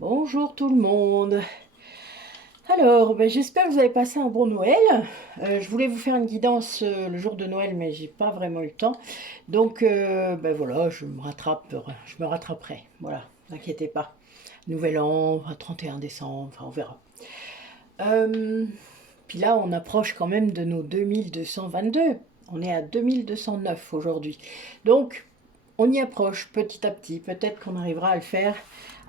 Bonjour tout le monde. Alors, j'espère que vous avez passé un bon Noël. Je voulais vous faire une guidance le jour de Noël, mais j'ai pas vraiment eu le temps. Donc, voilà, je me rattraperai. Voilà, ne vous inquiétez pas. Nouvel an, 31 décembre, enfin on verra. Euh, Puis là, on approche quand même de nos 2222. On est à 2209 aujourd'hui. Donc, on y approche petit à petit. Peut-être qu'on arrivera à le faire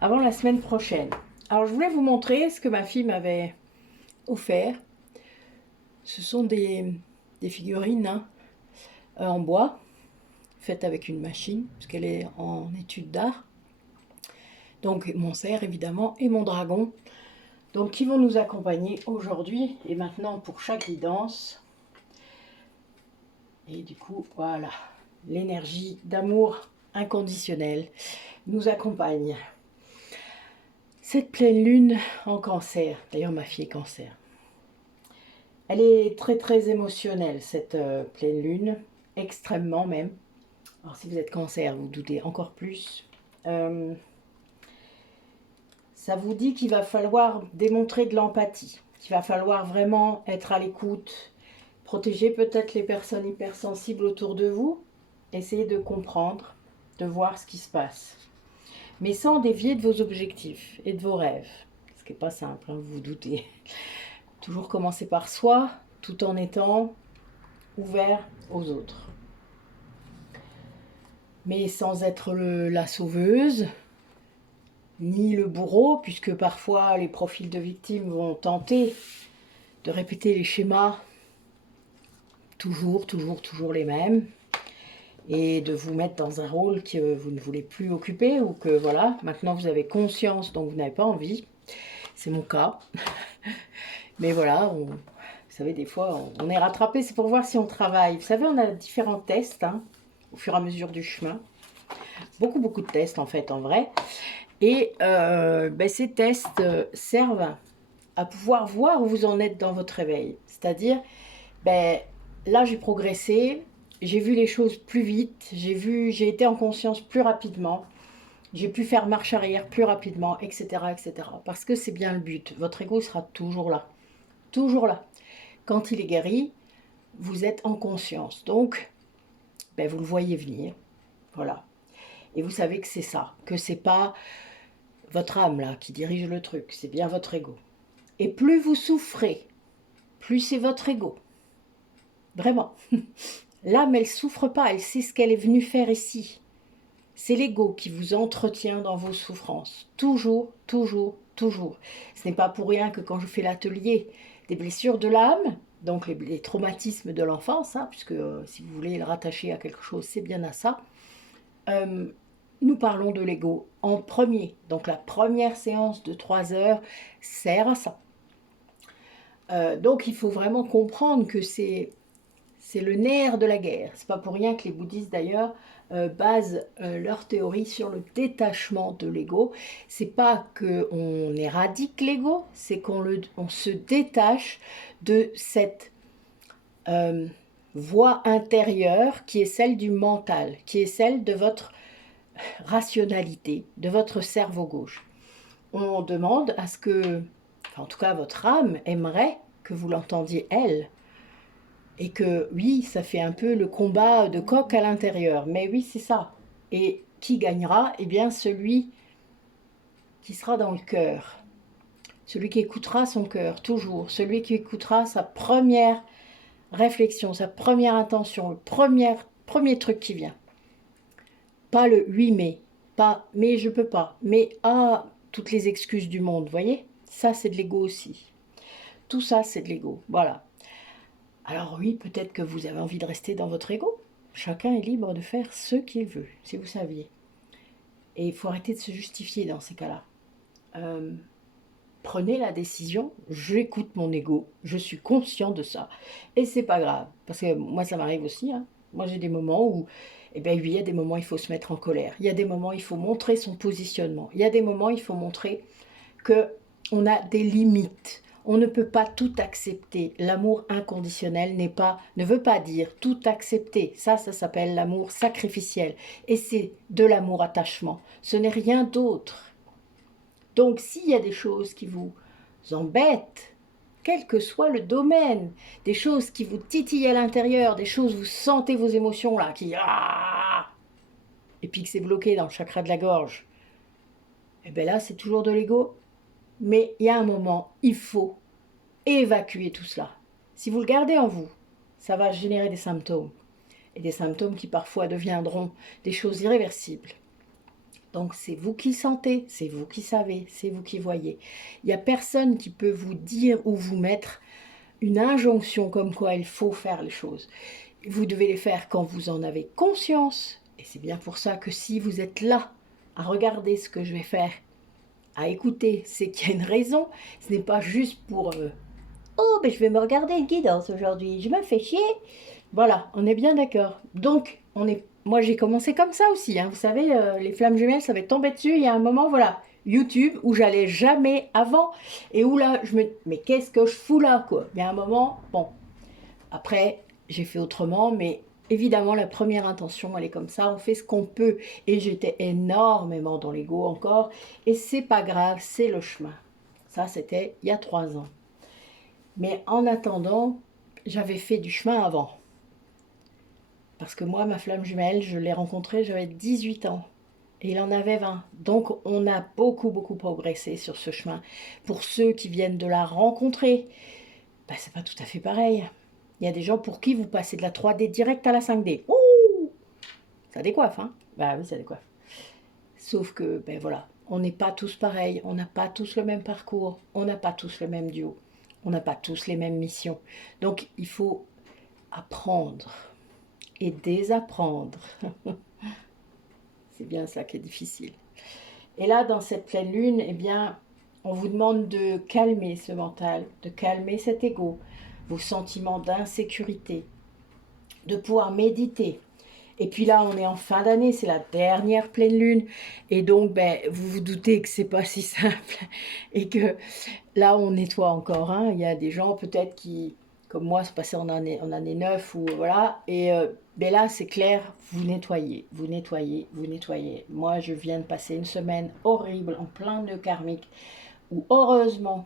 avant la semaine prochaine. Alors, je voulais vous montrer ce que ma fille m'avait offert. Ce sont des figurines en bois, faites avec une machine, puisqu'elle est en études d'art. Donc, mon cerf, évidemment, et mon dragon. Donc, qui vont nous accompagner aujourd'hui et maintenant pour chaque guidance. Et du coup, voilà, l'énergie d'amour inconditionnel nous accompagne. Cette pleine lune en cancer, d'ailleurs ma fille est cancer, elle est très très émotionnelle cette pleine lune, extrêmement même. Alors si vous êtes cancer, vous doutez encore plus. Euh, Ça vous dit qu'il va falloir démontrer de l'empathie, qu'il va falloir vraiment être à l'écoute, protéger peut-être les personnes hypersensibles autour de vous, essayer de comprendre, de voir ce qui se passe, mais sans dévier de vos objectifs et de vos rêves, ce qui n'est pas simple, hein, vous vous doutez. Toujours commencer par soi, tout en étant ouvert aux autres. Mais sans être la sauveuse, ni le bourreau, puisque parfois les profils de victimes vont tenter de répéter les schémas, toujours les mêmes, et de vous mettre dans un rôle que vous ne voulez plus occuper, ou que voilà, maintenant vous avez conscience, donc vous n'avez pas envie. C'est mon cas. Mais voilà, vous savez, des fois, on est rattrapé, c'est pour voir si on travaille. Vous savez, on a différents tests, au fur et à mesure du chemin. Beaucoup de tests, en fait, en vrai. Et ces tests servent à pouvoir voir où vous en êtes dans votre réveil. C'est-à-dire, là, j'ai progressé, j'ai vu les choses plus vite, j'ai été en conscience plus rapidement, j'ai pu faire marche arrière plus rapidement, etc., etc. Parce que c'est bien le but. Votre ego sera toujours là. Toujours là. Quand il est guéri, vous êtes en conscience. Donc, vous le voyez venir. Voilà. Et vous savez que c'est ça. Que c'est pas votre âme là qui dirige le truc. C'est bien votre ego. Et plus vous souffrez, plus c'est votre ego. Vraiment. L'âme, elle souffre pas. Elle sait ce qu'elle est venue faire ici. C'est l'ego qui vous entretient dans vos souffrances. Toujours. Ce n'est pas pour rien que quand je fais l'atelier des blessures de l'âme, donc les traumatismes de l'enfance, puisque si vous voulez le rattacher à quelque chose, c'est bien à ça, nous parlons de l'ego en premier. Donc la première séance de 3 heures sert à ça. Donc il faut vraiment comprendre que c'est le nerf de la guerre. C'est pas pour rien que les bouddhistes d'ailleurs basent leur théorie sur le détachement de l'ego. C'est pas qu'on éradique l'ego, c'est on se détache de cette voix intérieure qui est celle du mental, qui est celle de votre rationalité, de votre cerveau gauche. On demande à ce que, en tout cas votre âme aimerait que vous l'entendiez elle, et que oui, ça fait un peu le combat de coq à l'intérieur, mais oui, c'est ça. Et qui gagnera? Eh bien, celui qui sera dans le cœur, celui qui écoutera son cœur, toujours, celui qui écoutera sa première réflexion, sa première intention, le premier truc qui vient. Pas le oui mais, pas mais je peux pas, mais toutes les excuses du monde, voyez? Ça, c'est de l'ego aussi. Tout ça, c'est de l'ego, voilà. Alors oui, peut-être que vous avez envie de rester dans votre ego. Chacun est libre de faire ce qu'il veut, si vous saviez. Et il faut arrêter de se justifier dans ces cas-là. Prenez la décision, j'écoute mon ego, je suis conscient de ça. Et c'est pas grave, parce que moi ça m'arrive aussi. Moi j'ai des moments où, oui, il y a des moments où il faut se mettre en colère. Il y a des moments où il faut montrer son positionnement. Il y a des moments où il faut montrer qu'on a des limites. On ne peut pas tout accepter. L'amour inconditionnel ne veut pas dire tout accepter. Ça s'appelle l'amour sacrificiel. Et c'est de l'amour attachement. Ce n'est rien d'autre. Donc, s'il y a des choses qui vous embêtent, quel que soit le domaine, des choses qui vous titillent à l'intérieur, des choses, vous sentez vos émotions là, qui... et puis que c'est bloqué dans le chakra de la gorge, et bien là, c'est toujours de l'ego. Mais il y a un moment, il faut évacuer tout cela. Si vous le gardez en vous, ça va générer des symptômes. Et des symptômes qui parfois deviendront des choses irréversibles. Donc c'est vous qui sentez, c'est vous qui savez, c'est vous qui voyez. Il n'y a personne qui peut vous dire ou vous mettre une injonction comme quoi il faut faire les choses. Vous devez les faire quand vous en avez conscience. Et c'est bien pour ça que si vous êtes là à regarder ce que je vais faire, à écouter, c'est qu'il y a une raison. Ce n'est pas juste pour oh, ben je vais me regarder une guidance aujourd'hui, je me fais chier. Voilà, on est bien d'accord. Donc, moi j'ai commencé comme ça aussi. Hein. Vous savez, les flammes jumelles, ça m'est tombé dessus. Il y a un moment, voilà, YouTube, où j'allais jamais avant. Et où là, mais qu'est-ce que je fous là, quoi. Il y a un moment, bon. Après, j'ai fait autrement, mais évidemment, la première intention, elle est comme ça. On fait ce qu'on peut. Et j'étais énormément dans l'ego encore. Et c'est pas grave, c'est le chemin. Ça, c'était il y a 3 ans. Mais en attendant, j'avais fait du chemin avant. Parce que moi, ma flamme jumelle, je l'ai rencontrée, j'avais 18 ans. Et il en avait 20. Donc, on a beaucoup, beaucoup progressé sur ce chemin. Pour ceux qui viennent de la rencontrer, bah, c'est pas tout à fait pareil. Il y a des gens pour qui vous passez de la 3D direct à la 5D. Ouh, ça décoiffe, hein? Bah oui, ça décoiffe. Sauf que, ben voilà, on n'est pas tous pareils. On n'a pas tous le même parcours. On n'a pas tous le même duo. On n'a pas tous les mêmes missions. Donc, il faut apprendre et désapprendre. C'est bien ça qui est difficile. Et là, dans cette pleine lune, eh bien, on vous demande de calmer ce mental, de calmer cet ego, vos sentiments d'insécurité, de pouvoir méditer. Et puis là, on est en fin d'année, c'est la dernière pleine lune. Et donc, ben, vous vous doutez que c'est pas si simple. Et que là, on nettoie encore. Hein. Il y a des gens peut-être qui, comme moi, sont passés en année 9. Ou, voilà. Et ben là, c'est clair, vous nettoyez, vous nettoyez, vous nettoyez. Moi, je viens de passer une semaine horrible, en plein nœud karmique, où heureusement,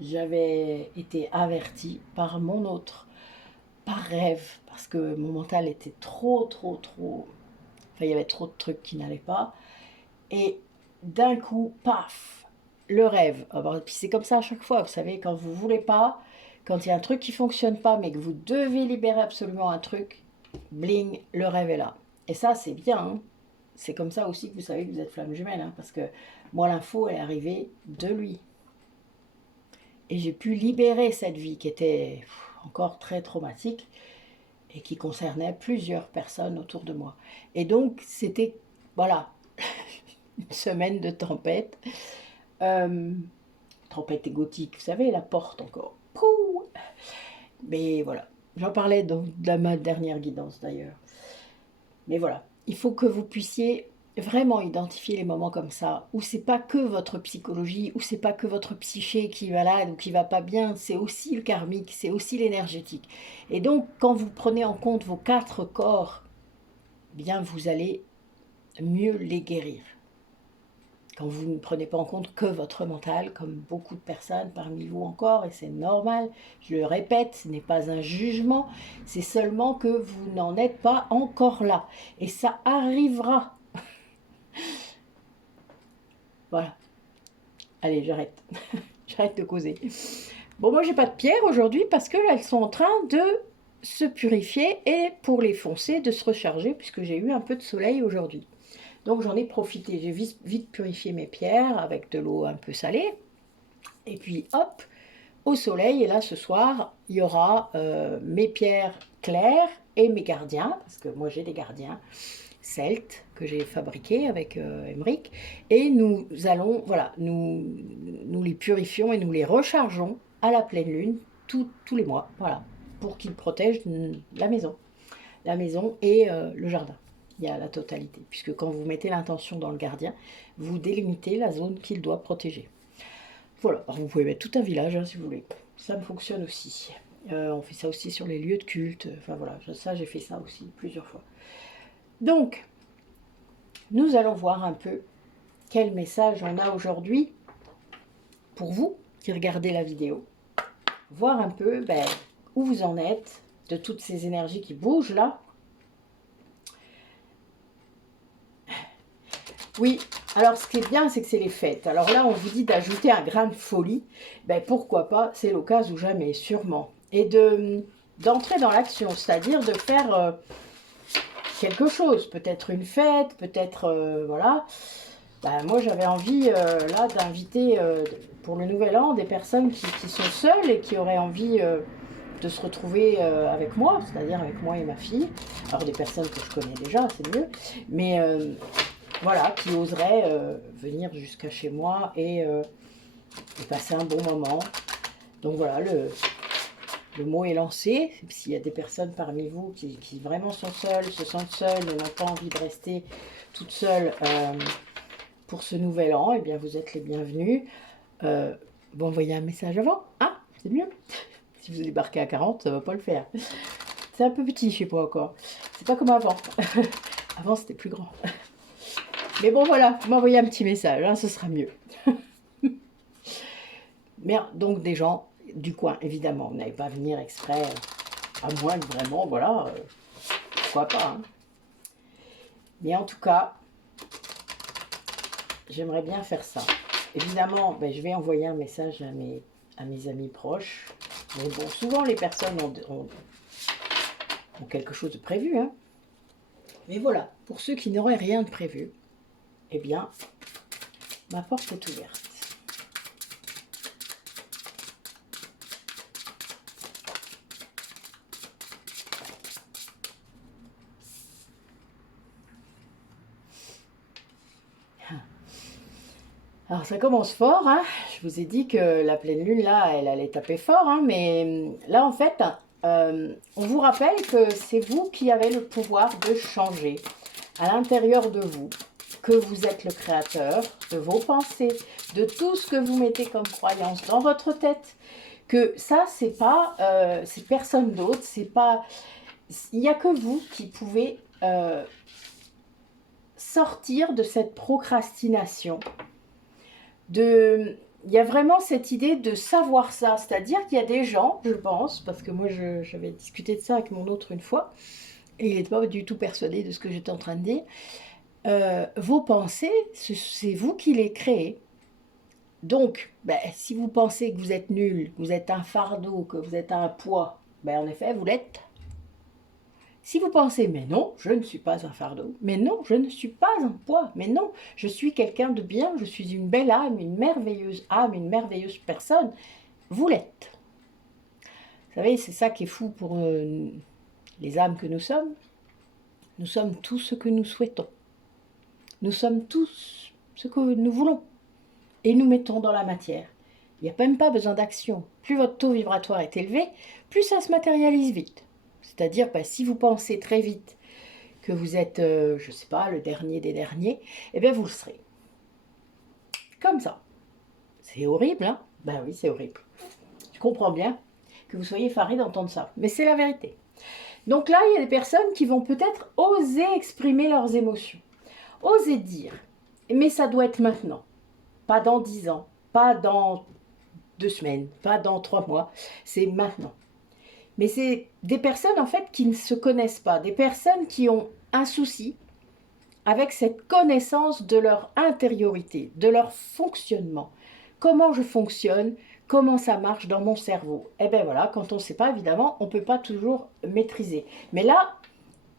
j'avais été avertie par mon autre, par rêve, parce que mon mental était trop, enfin, il y avait trop de trucs qui n'allaient pas. Et d'un coup, paf, le rêve. Alors, puis c'est comme ça à chaque fois, vous savez, quand vous voulez pas, quand il y a un truc qui fonctionne pas, mais que vous devez libérer absolument un truc, bling, le rêve est là. Et ça, c'est bien. Hein. C'est comme ça aussi que vous savez que vous êtes flamme jumelle, hein, parce que moi, l'info est arrivée de lui. Et j'ai pu libérer cette vie qui était encore très traumatique et qui concernait plusieurs personnes autour de moi. Et donc, c'était, voilà, une semaine de tempête. Tempête égotique, vous savez, la porte encore. Pouh. Mais voilà, j'en parlais dans ma dernière guidance d'ailleurs. Mais voilà, il faut que vous puissiez vraiment identifier les moments comme ça, où c'est pas que votre psychologie, où c'est pas que votre psyché qui est malade ou qui va pas bien, c'est aussi le karmique, c'est aussi l'énergétique. Et donc, quand vous prenez en compte vos 4 corps, bien vous allez mieux les guérir. Quand vous ne prenez pas en compte que votre mental, comme beaucoup de personnes parmi vous encore, et c'est normal, je le répète, ce n'est pas un jugement, c'est seulement que vous n'en êtes pas encore là. Et ça arrivera. Voilà. Allez, j'arrête. J'arrête de causer. Bon, moi, j'ai pas de pierre aujourd'hui parce que là, elles sont en train de se purifier et pour les foncer, de se recharger puisque j'ai eu un peu de soleil aujourd'hui. Donc j'en ai profité, j'ai vite purifié mes pierres avec de l'eau un peu salée. Et puis hop, au soleil. Et là ce soir, il y aura mes pierres claires et mes gardiens, parce que moi j'ai des gardiens celtes que j'ai fabriqués avec Emmerich. Et nous allons, voilà, nous les purifions et nous les rechargeons à la pleine lune tous les mois, voilà, pour qu'ils protègent la maison et le jardin. Il y a la totalité, puisque quand vous mettez l'intention dans le gardien, vous délimitez la zone qu'il doit protéger. Voilà, alors vous pouvez mettre tout un village hein, si vous voulez, ça me fonctionne aussi. On fait ça aussi sur les lieux de culte, enfin voilà, ça j'ai fait ça aussi plusieurs fois. Donc, nous allons voir un peu quel message on a aujourd'hui pour vous qui regardez la vidéo. Voir un peu où vous en êtes de toutes ces énergies qui bougent là. Oui, alors ce qui est bien, c'est que c'est les fêtes. Alors là, on vous dit d'ajouter un grain de folie. Pourquoi pas, c'est l'occasion ou jamais, sûrement. Et d'entrer dans l'action, c'est-à-dire de faire quelque chose. Peut-être une fête, peut-être, voilà. Moi, j'avais envie, là, d'inviter pour le Nouvel An des personnes qui sont seules et qui auraient envie de se retrouver avec moi, c'est-à-dire avec moi et ma fille. Alors, des personnes que je connais déjà, c'est mieux. Mais... voilà, qui oserait venir jusqu'à chez moi et passer un bon moment. Donc voilà, le mot est lancé. S'il y a des personnes parmi vous qui vraiment sont seules, se sentent seules, n'ont pas envie de rester toutes seules pour ce nouvel an, eh bien vous êtes les bienvenus. Vous envoyez un message avant, hein, c'est mieux. Si vous débarquez à 40, ça ne va pas le faire. C'est un peu petit, je sais pas encore. C'est pas comme avant. Avant, c'était plus grand. Mais bon, voilà, vous m'envoyez un petit message, hein, ce sera mieux. Mais donc, des gens du coin, évidemment, vous n'allez pas venir exprès, à moins que vraiment, voilà, pourquoi pas. Hein. Mais en tout cas, j'aimerais bien faire ça. Évidemment, je vais envoyer un message à mes amis proches. Mais bon, souvent, les personnes ont quelque chose de prévu. Hein. Mais voilà, pour ceux qui n'auraient rien de prévu, eh bien, ma porte est ouverte. Alors ça commence fort, hein. Je vous ai dit que la pleine lune là, elle allait taper fort, hein, mais là en fait, on vous rappelle que c'est vous qui avez le pouvoir de changer à l'intérieur de vous, que vous êtes le créateur de vos pensées, de tout ce que vous mettez comme croyance dans votre tête, que ça c'est pas, c'est personne d'autre, c'est pas, il n'y a que vous qui pouvez sortir de cette procrastination. Il y a vraiment cette idée de savoir ça, c'est-à-dire qu'il y a des gens, je pense, parce que moi j'avais discuté de ça avec mon autre une fois, et il n'était pas du tout persuadé de ce que j'étais en train de dire. Vos pensées, c'est vous qui les créez. Donc, si vous pensez que vous êtes nul, que vous êtes un fardeau, que vous êtes un poids, en effet, vous l'êtes. Si vous pensez, mais non, je ne suis pas un fardeau, mais non, je ne suis pas un poids, mais non, je suis quelqu'un de bien, je suis une belle âme, une merveilleuse personne, vous l'êtes. Vous savez, c'est ça qui est fou pour les âmes que nous sommes. Nous sommes tout ce que nous souhaitons. Nous sommes tous ce que nous voulons. Et nous mettons dans la matière. Il n'y a même pas besoin d'action. Plus votre taux vibratoire est élevé, plus ça se matérialise vite. C'est-à-dire, si vous pensez très vite que vous êtes, je ne sais pas, le dernier des derniers, eh bien vous le serez. Comme ça. C'est horrible, hein? Ben oui, c'est horrible. Je comprends bien que vous soyez effarés d'entendre ça. Mais c'est la vérité. Donc là, il y a des personnes qui vont peut-être oser exprimer leurs émotions. Oser dire, mais ça doit être maintenant. Pas dans 10 ans, pas dans 2 semaines, pas dans 3 mois. C'est maintenant. Mais c'est des personnes en fait qui ne se connaissent pas, des personnes qui ont un souci avec cette connaissance de leur intériorité, de leur fonctionnement. Comment je fonctionne, comment ça marche dans mon cerveau. Et bien voilà, quand on ne sait pas, évidemment, on ne peut pas toujours maîtriser. Mais là,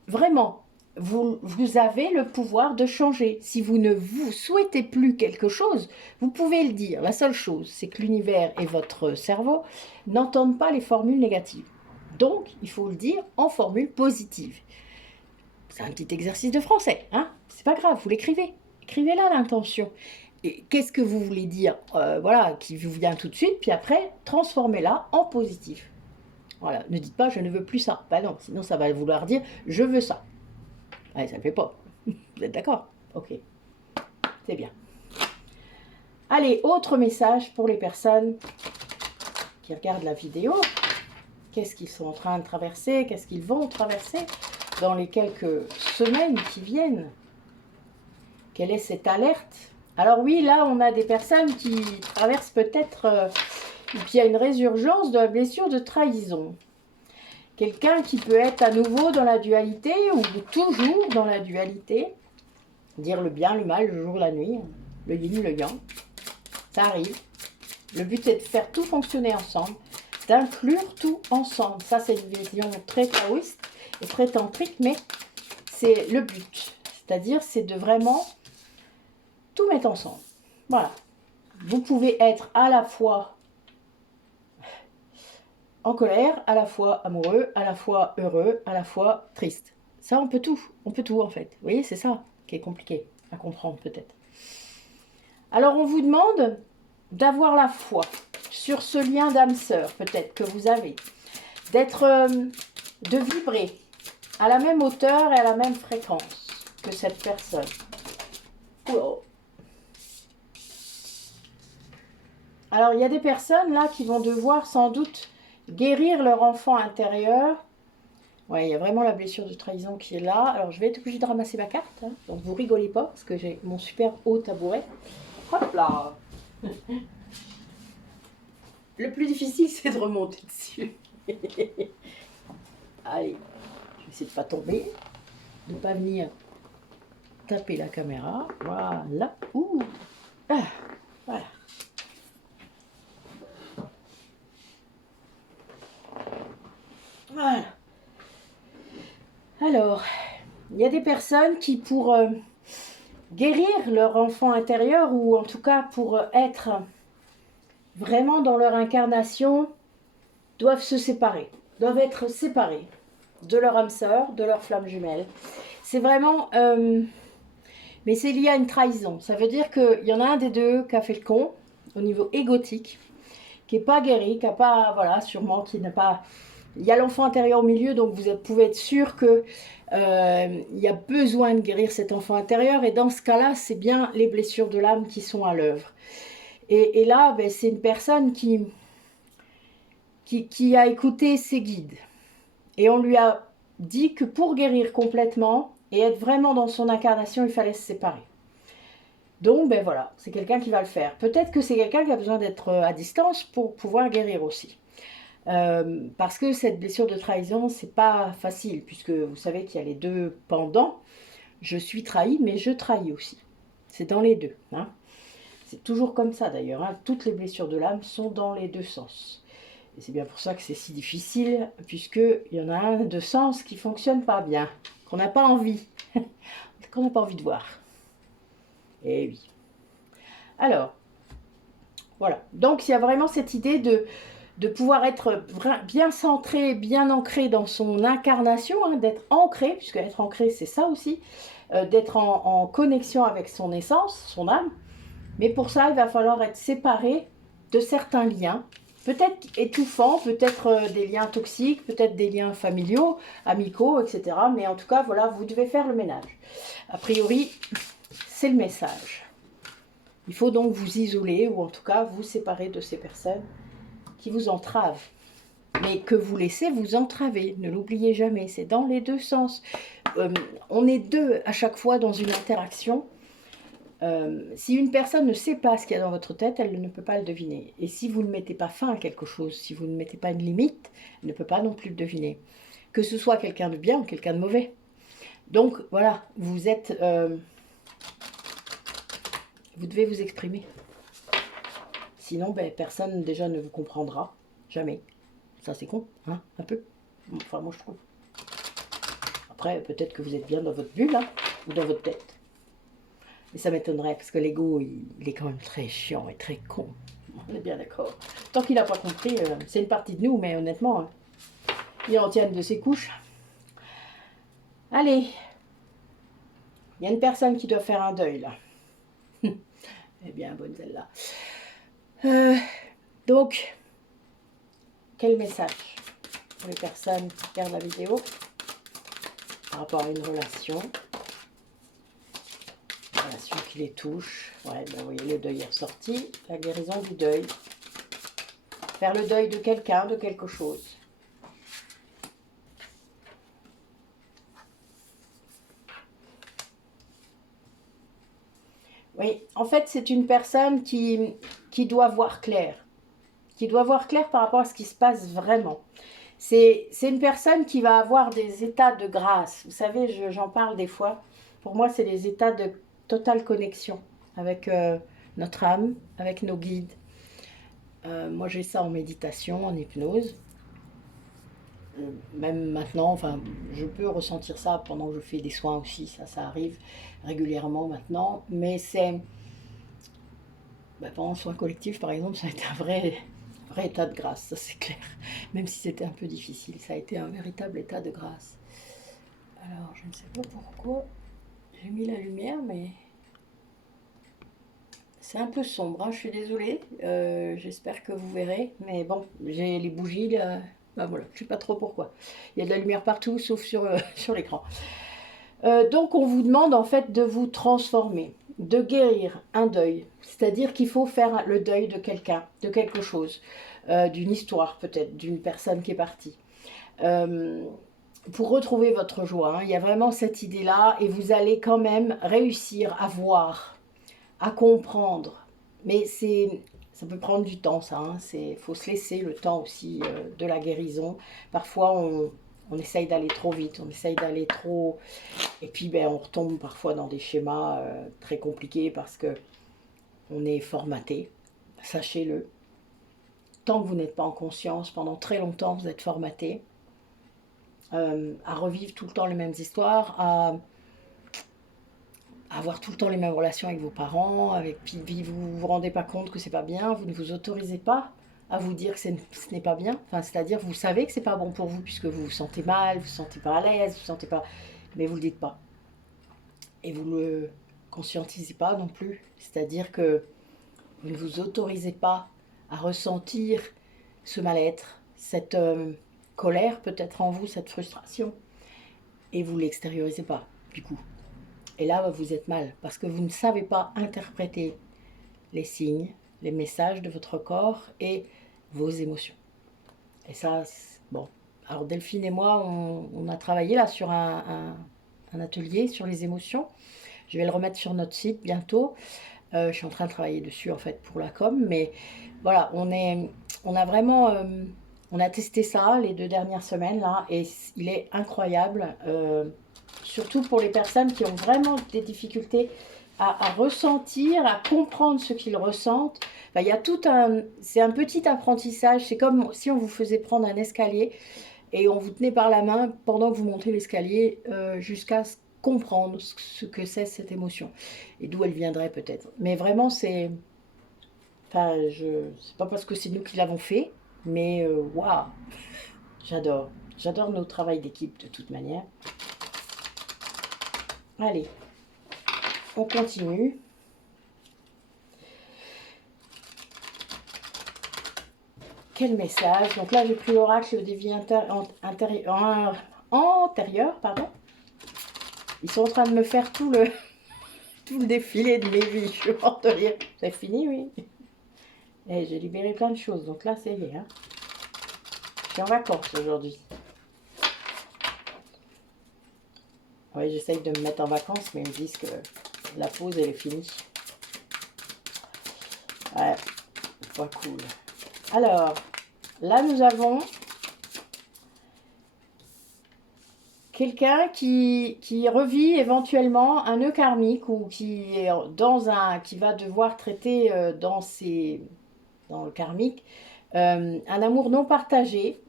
vraiment, vous avez le pouvoir de changer. Si vous ne vous souhaitez plus quelque chose, vous pouvez le dire. La seule chose, c'est que l'univers et votre cerveau n'entendent pas les formules négatives. Donc, il faut le dire en formule positive. C'est un petit exercice de français, hein? C'est pas grave, vous l'écrivez. Écrivez-là l'intention. Et qu'est-ce que vous voulez dire voilà, qui vous vient tout de suite, puis après, transformez-la en positif. Voilà, ne dites pas « je ne veux plus ça ». Non, sinon ça va vouloir dire « je veux ça ». Allez, ça ne fait pas. Vous êtes d'accord? Ok, c'est bien. Allez, autre message pour les personnes qui regardent la vidéo. Qu'est-ce qu'ils sont en train de traverser? Qu'est-ce qu'ils vont traverser dans les quelques semaines qui viennent? Quelle est cette alerte Alors oui, là, on a des personnes qui traversent peut-être, et puis il y a une résurgence de la blessure de trahison. Quelqu'un qui peut être à nouveau dans la dualité ou toujours dans la dualité, dire le bien, le mal, le jour, la nuit, le yin, le yang, ça arrive. Le but est de faire tout fonctionner ensemble, d'inclure tout ensemble. Ça, c'est une vision très taoïste et très tantrique, mais c'est le but. C'est-à-dire, c'est de vraiment tout mettre ensemble. Voilà. Vous pouvez être à la fois en colère, à la fois amoureux, à la fois heureux, à la fois triste. Ça, on peut tout en fait. Vous voyez, c'est ça qui est compliqué à comprendre peut-être. Alors, on vous demande d'avoir la foi sur ce lien d'âme-sœur, peut-être, que vous avez. De vibrer à la même hauteur et à la même fréquence que cette personne. Oh. Alors, il y a des personnes là qui vont devoir sans doute guérir leur enfant intérieur. Ouais, il y a vraiment la blessure de trahison qui est là. Alors, je vais être obligée de ramasser ma carte. Hein. Donc, vous rigolez pas parce que j'ai mon super haut tabouret. Hop là. Le plus difficile, c'est de remonter dessus. Allez, je vais essayer de ne pas tomber, de ne pas venir taper la caméra. Voilà. Ouh. Ah, voilà. Voilà. Alors, il y a des personnes qui, pour guérir leur enfant intérieur, ou en tout cas pour être vraiment dans leur incarnation, doivent se séparer, doivent être séparés de leur âme sœur, de leur flamme jumelle. C'est vraiment... mais c'est lié à une trahison. Ça veut dire qu'il y en a un des deux qui a fait le con, au niveau égotique, qui n'est pas guéri, qui n'a pas... Voilà, sûrement, qui n'a pas... Il y a l'enfant intérieur au milieu, donc vous pouvez être sûr que il y a besoin de guérir cet enfant intérieur. Et dans ce cas-là, c'est bien les blessures de l'âme qui sont à l'œuvre. Et là, ben, c'est une personne qui a écouté ses guides. Et on lui a dit que pour guérir complètement et être vraiment dans son incarnation, il fallait se séparer. Donc, ben voilà, c'est quelqu'un qui va le faire. Peut-être que c'est quelqu'un qui a besoin d'être à distance pour pouvoir guérir aussi. Parce que cette blessure de trahison, c'est pas facile, puisque vous savez qu'il y a les deux pendants. Je suis trahi, mais je trahis aussi. C'est dans les deux. Hein. C'est toujours comme ça d'ailleurs. Hein. Toutes les blessures de l'âme sont dans les deux sens. Et c'est bien pour ça que c'est si difficile, puisqu'il y en a un de sens qui ne fonctionne pas bien, qu'on n'a pas envie, qu'on n'a pas envie de voir. Et oui. Alors, voilà. Donc, il y a vraiment cette idée de pouvoir être bien centré, bien ancré dans son incarnation, hein, d'être ancré, puisque être ancré, c'est ça aussi, d'être en connexion avec son essence, son âme. Mais pour ça, il va falloir être séparé de certains liens, peut-être étouffants, peut-être des liens toxiques, peut-être des liens familiaux, amicaux, etc. Mais en tout cas, voilà, vous devez faire le ménage. A priori, c'est le message. Il faut donc vous isoler, ou en tout cas vous séparer de ces personnes qui vous entravent. Mais que vous laissez vous entraver, ne l'oubliez jamais, c'est dans les deux sens. On est deux à chaque fois dans une interaction. Si une personne ne sait pas ce qu'il y a dans votre tête, elle ne peut pas le deviner. Et si vous ne mettez pas fin à quelque chose, si vous ne mettez pas une limite, elle ne peut pas non plus le deviner. Que ce soit quelqu'un de bien ou quelqu'un de mauvais. Donc voilà, vous êtes... vous devez vous exprimer. Sinon, ben, personne déjà ne vous comprendra. Jamais. Ça c'est con, hein, un peu. Enfin, moi je trouve. Après, peut-être que vous êtes bien dans votre bulle, hein, ou dans votre tête. Mais ça m'étonnerait, parce que l'ego, il est quand même très chiant et très con. On est bien d'accord. Tant qu'il n'a pas compris, c'est une partie de nous, mais honnêtement, hein, il en tient de ses couches. Allez. Il y a une personne qui doit faire un deuil, là. Eh bien, bonne celle-là. Donc, quel message pour les personnes qui regardent la vidéo par rapport à une relation qui les touche. Ouais, ben, vous voyez, le deuil est ressorti. La guérison du deuil. Faire le deuil de quelqu'un, de quelque chose. Oui, en fait, c'est une personne qui doit voir clair. Qui doit voir clair par rapport à ce qui se passe vraiment. C'est une personne qui va avoir des états de grâce. Vous savez, j'en parle des fois. Pour moi, c'est des états de totale connexion avec notre âme, avec nos guides. Moi, j'ai ça en méditation, en hypnose. Même maintenant, enfin, je peux ressentir ça pendant que je fais des soins aussi. Ça arrive régulièrement maintenant. Mais c'est pendant le soin collectif, par exemple, ça a été un vrai état de grâce, ça c'est clair. Même si c'était un peu difficile, ça a été un véritable état de grâce. Alors, je ne sais pas pourquoi j'ai mis la lumière, mais c'est un peu sombre, hein, je suis désolée. J'espère que vous verrez. Mais bon, j'ai les bougies, là. Ben voilà, je ne sais pas trop pourquoi. Il y a de la lumière partout, sauf sur, sur l'écran. Donc, on vous demande en fait de vous transformer, de guérir un deuil. C'est-à-dire qu'il faut faire le deuil de quelqu'un, de quelque chose, d'une histoire peut-être, d'une personne qui est partie. Euh, pour retrouver votre joie, hein, il y a vraiment cette idée-là et vous allez quand même réussir à voir, à comprendre. Mais ça peut prendre du temps, ça. Il faut se laisser le temps aussi de la guérison. Parfois, on essaye d'aller trop vite, on essaye d'aller trop... Et puis, on retombe parfois dans des schémas très compliqués parce que on est formaté. Sachez-le. Tant que vous n'êtes pas en conscience, pendant très longtemps, vous êtes formaté à revivre tout le temps les mêmes histoires, à avoir tout le temps les mêmes relations avec vos parents, puis vous vous rendez pas compte que c'est pas bien, vous ne vous autorisez pas à vous dire que ce n'est pas bien, enfin, c'est-à-dire vous savez que c'est pas bon pour vous puisque vous vous sentez mal, vous vous sentez pas à l'aise, vous vous sentez pas, mais vous le dites pas et vous le conscientisez pas non plus, c'est-à-dire que vous ne vous autorisez pas à ressentir ce mal-être, cette colère peut-être en vous, cette frustration, et vous l'extériorisez pas du coup. Et là, vous êtes mal, parce que vous ne savez pas interpréter les signes, les messages de votre corps et vos émotions. Et ça, bon. Alors Delphine et moi, on a travaillé là sur un atelier sur les émotions. Je vais le remettre sur notre site bientôt. Je suis en train de travailler dessus en fait pour la com. Mais voilà, on a vraiment... on a testé ça les 2 dernières semaines là et il est incroyable. Surtout pour les personnes qui ont vraiment des difficultés à ressentir, à comprendre ce qu'ils ressentent. Il y a tout un... C'est un petit apprentissage. C'est comme si on vous faisait prendre un escalier et on vous tenait par la main pendant que vous montez l'escalier jusqu'à comprendre ce que c'est cette émotion et d'où elle viendrait peut-être. Mais vraiment, c'est... Enfin, c'est pas parce que c'est nous qui l'avons fait, mais waouh, j'adore. J'adore nos travails d'équipe de toute manière. Allez, on continue. Quel message? Donc là, j'ai pris l'oracle des vies antérieures, pardon. Ils sont en train de me faire tout le défilé de mes vies. Je suis morte de rire. C'est fini, oui. Et j'ai libéré plein de choses. Donc là, ça y est. Hein. Je suis en vacances aujourd'hui. Oui, j'essaye de me mettre en vacances, mais ils me disent que la pause, elle est finie. Ouais, pas cool. Alors, là, nous avons quelqu'un qui revit éventuellement un nœud karmique ou qui est qui va devoir traiter dans le karmique un amour non partagé,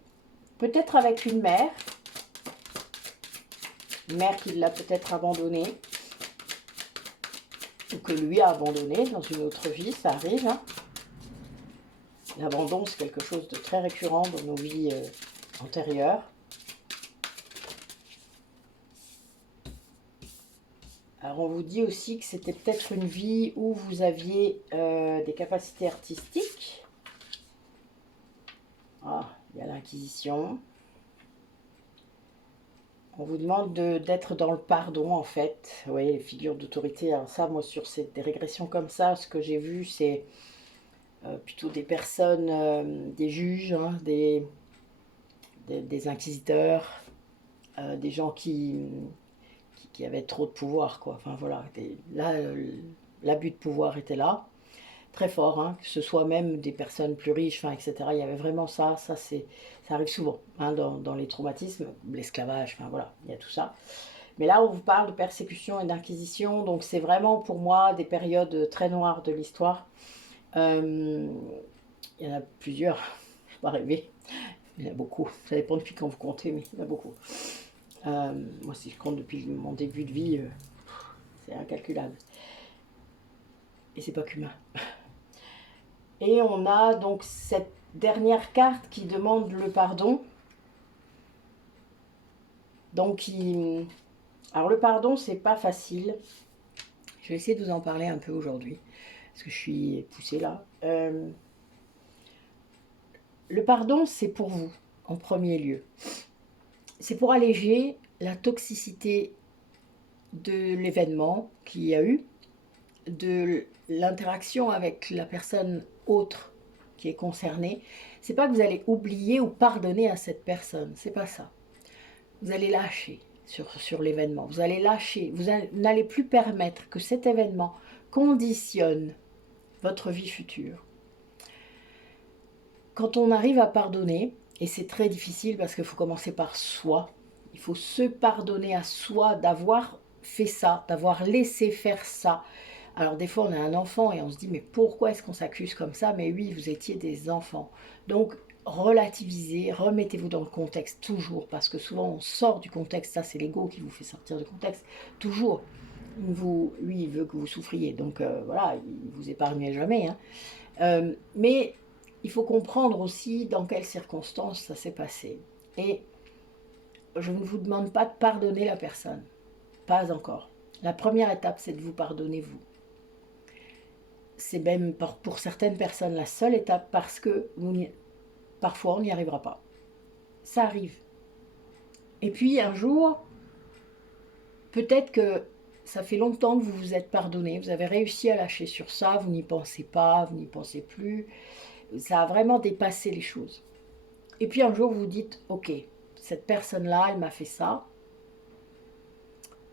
peut-être avec une mère qui l'a peut-être abandonné ou que lui a abandonné dans une autre vie, ça arrive. Hein. L'abandon, c'est quelque chose de très récurrent dans nos vies antérieures. Alors on vous dit aussi que c'était peut-être une vie où vous aviez des capacités artistiques. Ah, il y a l'Inquisition. On vous demande d'être dans le pardon en fait. Vous voyez, les figures d'autorité. Alors ça, moi sur des régressions comme ça, ce que j'ai vu, c'est plutôt des personnes, des juges, hein, des inquisiteurs, des gens qui avaient trop de pouvoir, quoi. Enfin voilà, là, l'abus de pouvoir était là, très fort, hein, que ce soit même des personnes plus riches, enfin, etc. Il y avait vraiment ça, ça arrive souvent hein, dans les traumatismes, l'esclavage, enfin voilà, il y a tout ça. Mais là, on vous parle de persécution et d'inquisition, donc c'est vraiment pour moi des périodes très noires de l'histoire. Il y en a plusieurs, je ne vais pas rêver, il y en a beaucoup, ça dépend depuis quand vous comptez, mais il y en a beaucoup. Moi, si je compte depuis mon début de vie, c'est incalculable. Et c'est pas qu'humain. Et on a donc cette dernière carte qui demande le pardon. Donc, alors le pardon, c'est pas facile. Je vais essayer de vous en parler un peu aujourd'hui, parce que je suis poussée là. Le pardon, c'est pour vous, en premier lieu. C'est pour alléger la toxicité de l'événement qu'il y a eu, de l'interaction avec la personne autre qui est concernée. C'est pas que vous allez oublier ou pardonner à cette personne, c'est pas ça. Vous allez lâcher sur l'événement, vous allez lâcher, vous n'allez plus permettre que cet événement conditionne votre vie future. Quand on arrive à pardonner, et c'est très difficile parce qu'il faut commencer par soi, il faut se pardonner à soi d'avoir fait ça, d'avoir laissé faire ça. Alors des fois on a un enfant et on se dit mais pourquoi est-ce qu'on s'accuse comme ça? Mais oui, vous étiez des enfants. Donc relativisez, remettez-vous dans le contexte toujours, parce que souvent on sort du contexte, ça c'est l'ego qui vous fait sortir du contexte, toujours. Lui il veut que vous souffriez, donc voilà, il vous épargne jamais. Hein. Mais il faut comprendre aussi dans quelles circonstances ça s'est passé. Et je ne vous demande pas de pardonner la personne, pas encore. La première étape, c'est de vous pardonner vous. C'est même pour certaines personnes la seule étape, parce que parfois on n'y arrivera pas. Ça arrive. Et puis un jour, peut-être que ça fait longtemps que vous vous êtes pardonné, vous avez réussi à lâcher sur ça, vous n'y pensez pas, vous n'y pensez plus, ça a vraiment dépassé les choses. Et puis un jour vous vous dites, ok, cette personne-là, elle m'a fait ça.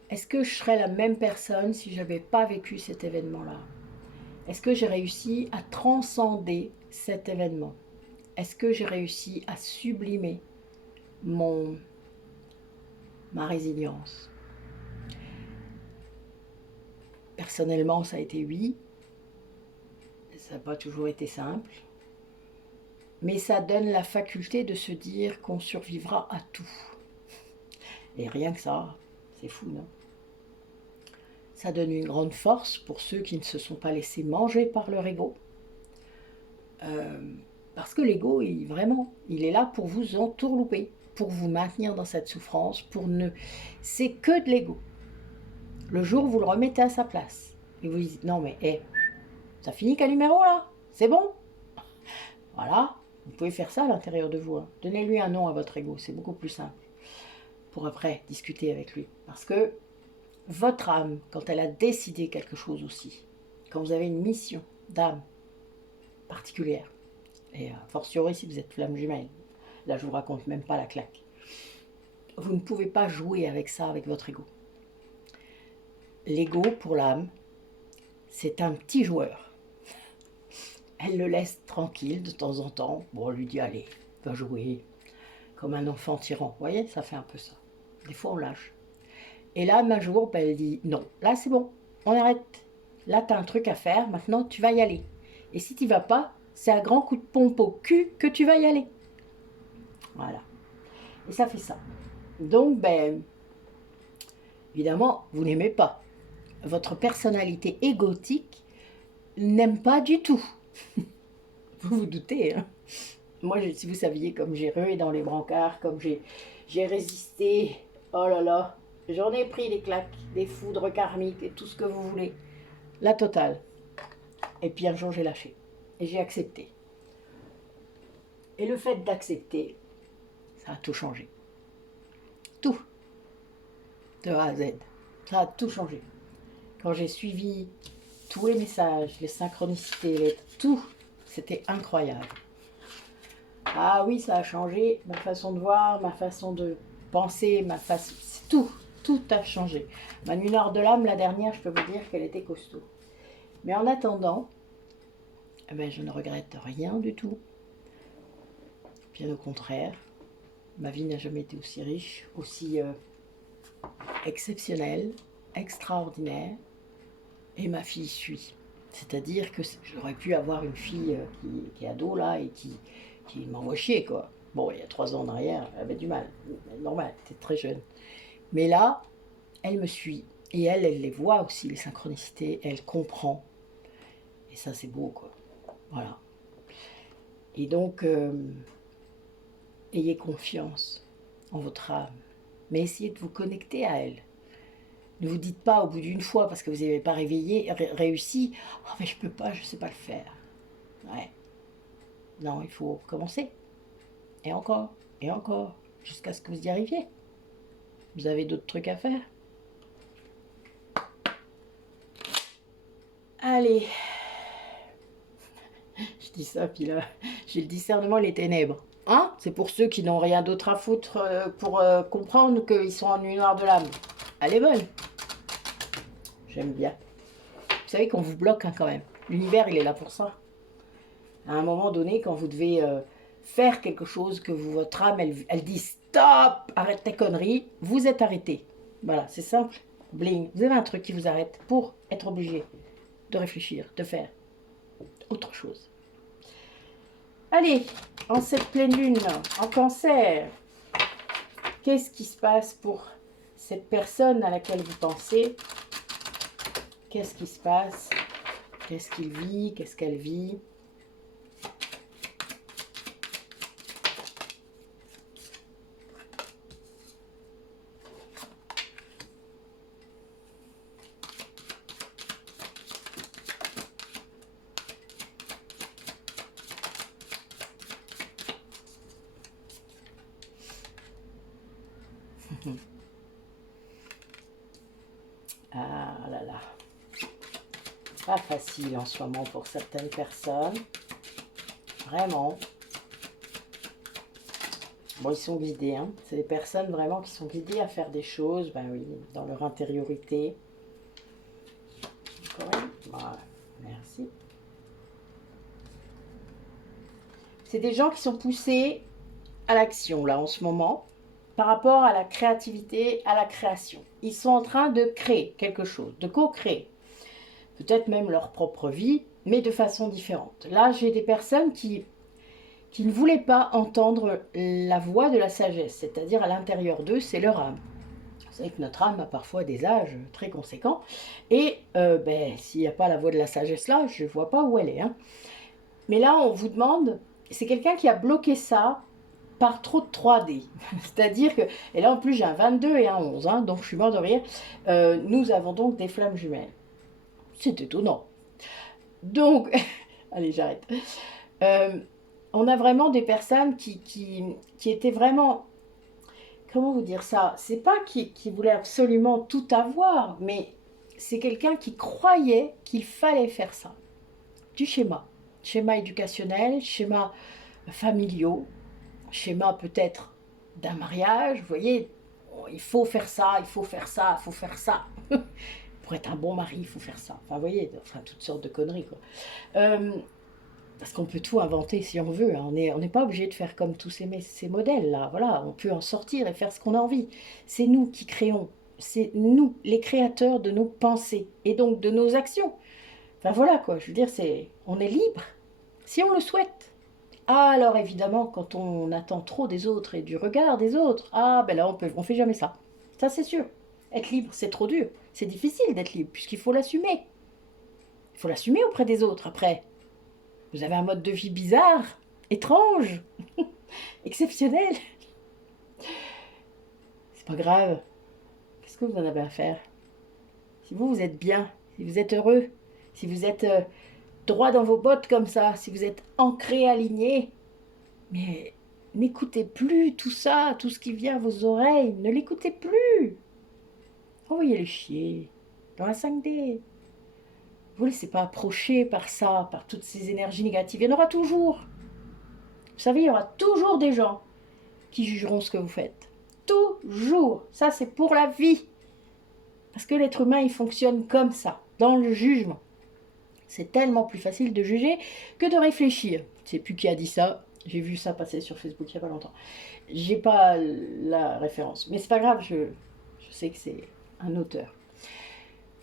Est-ce que je serais la même personne si je n'avais pas vécu cet événement-là? Est-ce que j'ai réussi à transcender cet événement? Est-ce que j'ai réussi à sublimer ma résilience? Personnellement, ça a été oui. Ça n'a pas toujours été simple. Mais ça donne la faculté de se dire qu'on survivra à tout. Et rien que ça, c'est fou, non? Ça donne une grande force pour ceux qui ne se sont pas laissés manger par leur ego. Parce que l'ego, il est là pour vous entourlouper, pour vous maintenir dans cette souffrance, c'est que de l'ego. Le jour où vous le remettez à sa place, et vous dites, non mais, ça finit qu'un numéro là, c'est bon. Voilà, vous pouvez faire ça à l'intérieur de vous. Hein. Donnez-lui un nom à votre ego, c'est beaucoup plus simple. Pour après discuter avec lui. Parce que votre âme, quand elle a décidé quelque chose aussi, quand vous avez une mission d'âme particulière, et a fortiori si vous êtes flamme jumelle, là je vous raconte même pas la claque, vous ne pouvez pas jouer avec ça, avec votre ego. L'ego pour l'âme, c'est un petit joueur. Elle le laisse tranquille de temps en temps. Bon, on lui dit allez, va jouer, comme un enfant tyran. Vous voyez, ça fait un peu ça. Des fois on lâche. Et là, un jour, elle dit non, là c'est bon, on arrête. Là, tu as un truc à faire, maintenant tu vas y aller. Et si tu n'y vas pas, c'est un grand coup de pompe au cul que tu vas y aller. Voilà. Et ça fait ça. Donc, évidemment, vous n'aimez pas. Votre personnalité égotique n'aime pas du tout. Vous vous doutez, hein? Moi, si vous saviez comme j'ai rué dans les brancards, comme j'ai résisté, oh là là, j'en ai pris des claques, des foudres karmiques et tout ce que vous voulez. La totale. Et puis un jour, j'ai lâché. Et j'ai accepté. Et le fait d'accepter, ça a tout changé. Tout. De A à Z. Ça a tout changé. Quand j'ai suivi tous les messages, les synchronicités, tout, c'était incroyable. Ah oui, ça a changé ma façon de voir, ma façon de penser, tout a changé. Ma nuit noire de l'âme, la dernière, je peux vous dire qu'elle était costaud. Mais en attendant, eh ben, je ne regrette rien du tout. Bien au contraire, ma vie n'a jamais été aussi riche, aussi exceptionnelle, extraordinaire, et ma fille suit. C'est-à-dire que j'aurais pu avoir une fille qui est ado là et qui m'envoie chier quoi. Bon, il y a 3 ans en arrière, elle avait du mal, normal, elle était très jeune. Mais là, elle me suit, et elle les voit aussi, les synchronicités, elle comprend, et ça c'est beau quoi. Voilà. Et donc, ayez confiance en votre âme, mais essayez de vous connecter à elle. Ne vous dites pas au bout d'une fois, parce que vous n'avez pas réussi, « Oh mais je peux pas, je sais pas le faire. » Ouais. Non, il faut recommencer. Et encore, jusqu'à ce que vous y arriviez. Vous avez d'autres trucs à faire. Allez. Je dis ça, puis là, j'ai le discernement, les ténèbres. Hein? C'est pour ceux qui n'ont rien d'autre à foutre pour comprendre qu'ils sont en nuit noire de l'âme. Elle est bonne. J'aime bien. Vous savez qu'on vous bloque hein, quand même. L'univers, il est là pour ça. À un moment donné, quand vous devez faire quelque chose, que votre âme, elle dit stop, arrête tes conneries, vous êtes arrêté. Voilà, c'est simple. Bling. Vous avez un truc qui vous arrête pour être obligé de réfléchir, de faire autre chose. Allez, en cette pleine lune, en Cancer, qu'est-ce qui se passe pour cette personne à laquelle vous pensez? Qu'est-ce qui se passe? Qu'est-ce qu'il vit? Qu'est-ce qu'elle vit? Ah là là. Pas facile en ce moment pour certaines personnes. Vraiment. Bon, ils sont guidés. Hein. C'est des personnes vraiment qui sont guidées à faire des choses, ben oui, dans leur intériorité. Voilà. Merci. C'est des gens qui sont poussés à l'action, là, en ce moment, par rapport à la créativité, à la création. Ils sont en train de créer quelque chose, de co-créer. Peut-être même leur propre vie, mais de façon différente. Là, j'ai des personnes qui ne voulaient pas entendre la voix de la sagesse, c'est-à-dire à l'intérieur d'eux, c'est leur âme. Vous savez que notre âme a parfois des âges très conséquents, et s'il n'y a pas la voix de la sagesse là, je ne vois pas où elle est. Hein. Mais là, on vous demande, c'est quelqu'un qui a bloqué ça par trop de 3D. C'est-à-dire que, et là en plus j'ai un 22 et un 11, hein, donc je suis mort de rire, nous avons donc des flammes jumelles. C'est étonnant. Donc, allez j'arrête. On a vraiment des personnes qui étaient vraiment, comment vous dire ça, c'est pas qui voulait absolument tout avoir, mais c'est quelqu'un qui croyait qu'il fallait faire ça. Du schéma éducationnel, schéma familiaux, schéma peut-être d'un mariage, vous voyez, il faut faire ça, il faut faire ça, il faut faire ça. Pour être un bon mari, il faut faire ça. Enfin, vous voyez, enfin, toutes sortes de conneries, quoi. Parce qu'on peut tout inventer si on veut. Hein. On n'est pas obligé de faire comme tous ces modèles-là. Voilà, on peut en sortir et faire ce qu'on a envie. C'est nous qui créons. C'est nous, les créateurs de nos pensées et donc de nos actions. Enfin voilà quoi, je veux dire, on est libre si on le souhaite. Ah, alors évidemment, quand on attend trop des autres et du regard des autres, ah ben là on fait jamais ça. Ça c'est sûr. Être libre, c'est trop dur. C'est difficile d'être libre puisqu'il faut l'assumer. Il faut l'assumer auprès des autres après. Vous avez un mode de vie bizarre, étrange, exceptionnel. C'est pas grave. Qu'est-ce que vous en avez à faire? Si vous êtes bien, si vous êtes heureux, si vous êtes droit dans vos bottes comme ça, si vous êtes ancré, aligné, mais n'écoutez plus tout ça, tout ce qui vient à vos oreilles, ne l'écoutez plus. Envoyez-le chier dans la 5D. Vous ne laissez pas approcher par ça, par toutes ces énergies négatives. Il y en aura toujours. Vous savez, il y aura toujours des gens qui jugeront ce que vous faites. Toujours. Ça, c'est pour la vie. Parce que l'être humain, il fonctionne comme ça, dans le jugement. C'est tellement plus facile de juger que de réfléchir. Je sais plus qui a dit ça. J'ai vu ça passer sur Facebook il n'y a pas longtemps. J'ai pas la référence. Mais c'est pas grave, je sais que c'est un auteur.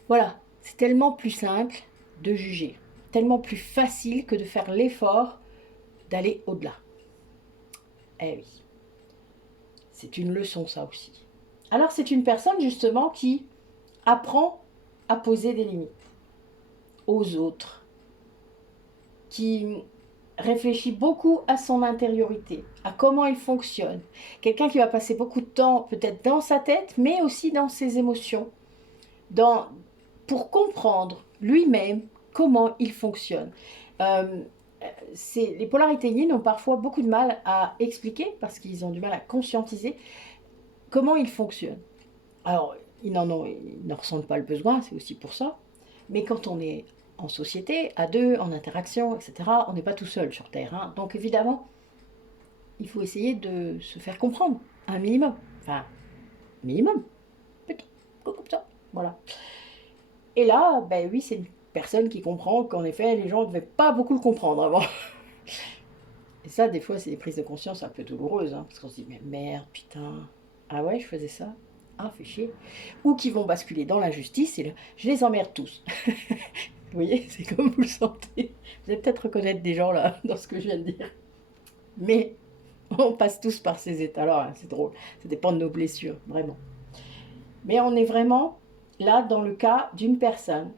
Voilà, c'est tellement plus simple de juger. Tellement plus facile que de faire l'effort d'aller au-delà. Eh oui. C'est une leçon ça aussi. Alors c'est une personne justement qui apprend à poser des limites aux autres, qui réfléchit beaucoup à son intériorité, à comment il fonctionne. Quelqu'un qui va passer beaucoup de temps peut-être dans sa tête, mais aussi dans ses émotions, pour comprendre lui-même comment il fonctionne. Les polarités yin ont parfois beaucoup de mal à expliquer, parce qu'ils ont du mal à conscientiser comment ils fonctionnent. Alors, ils ne ressentent pas le besoin, c'est aussi pour ça. Mais quand on est en société, à deux, en interaction, etc., on n'est pas tout seul sur Terre. Hein. Donc évidemment, il faut essayer de se faire comprendre, un minimum. Enfin, minimum. Petit, comme ça. Voilà. Et là, ben oui, c'est une personne qui comprend qu'en effet, les gens ne devaient pas beaucoup le comprendre avant. Et ça, des fois, c'est des prises de conscience un peu douloureuses, hein, parce qu'on se dit, mais merde, putain, ah ouais, je faisais ça. Ah, fait chier. Ou qui vont basculer dans l'injustice, et là, je les emmerde tous. Vous voyez, c'est comme vous le sentez. Vous allez peut-être reconnaître des gens là, dans ce que je viens de dire. Mais on passe tous par ces états-là, hein, c'est drôle. Ça dépend de nos blessures, vraiment. Mais on est vraiment là dans le cas d'une personne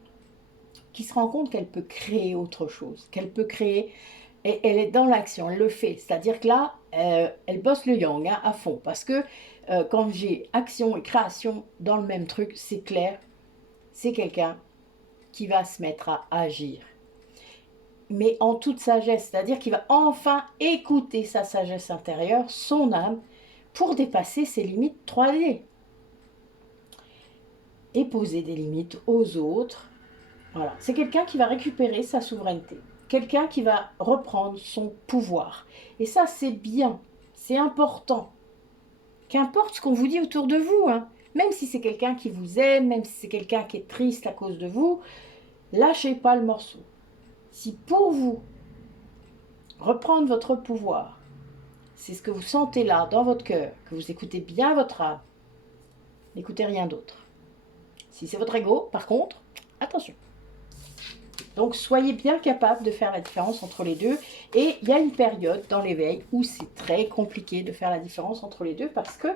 qui se rend compte qu'elle peut créer autre chose, qu'elle peut créer, et elle est dans l'action, elle le fait. C'est-à-dire que là, elle bosse le yang hein, à fond, parce que quand j'ai action et création dans le même truc, c'est clair, c'est quelqu'un qui va se mettre à agir. Mais en toute sagesse, c'est-à-dire qu'il va enfin écouter sa sagesse intérieure, son âme, pour dépasser ses limites 3D. Et poser des limites aux autres. Voilà. C'est quelqu'un qui va récupérer sa souveraineté. Quelqu'un qui va reprendre son pouvoir. Et ça, c'est bien. C'est important. Qu'importe ce qu'on vous dit autour de vous, hein. Même si c'est quelqu'un qui vous aime, même si c'est quelqu'un qui est triste à cause de vous, lâchez pas le morceau. Si pour vous, reprendre votre pouvoir, c'est ce que vous sentez là, dans votre cœur, que vous écoutez bien votre âme, n'écoutez rien d'autre. Si c'est votre ego, par contre, attention. Donc, soyez bien capable de faire la différence entre les deux. Et il y a une période dans l'éveil où c'est très compliqué de faire la différence entre les deux parce que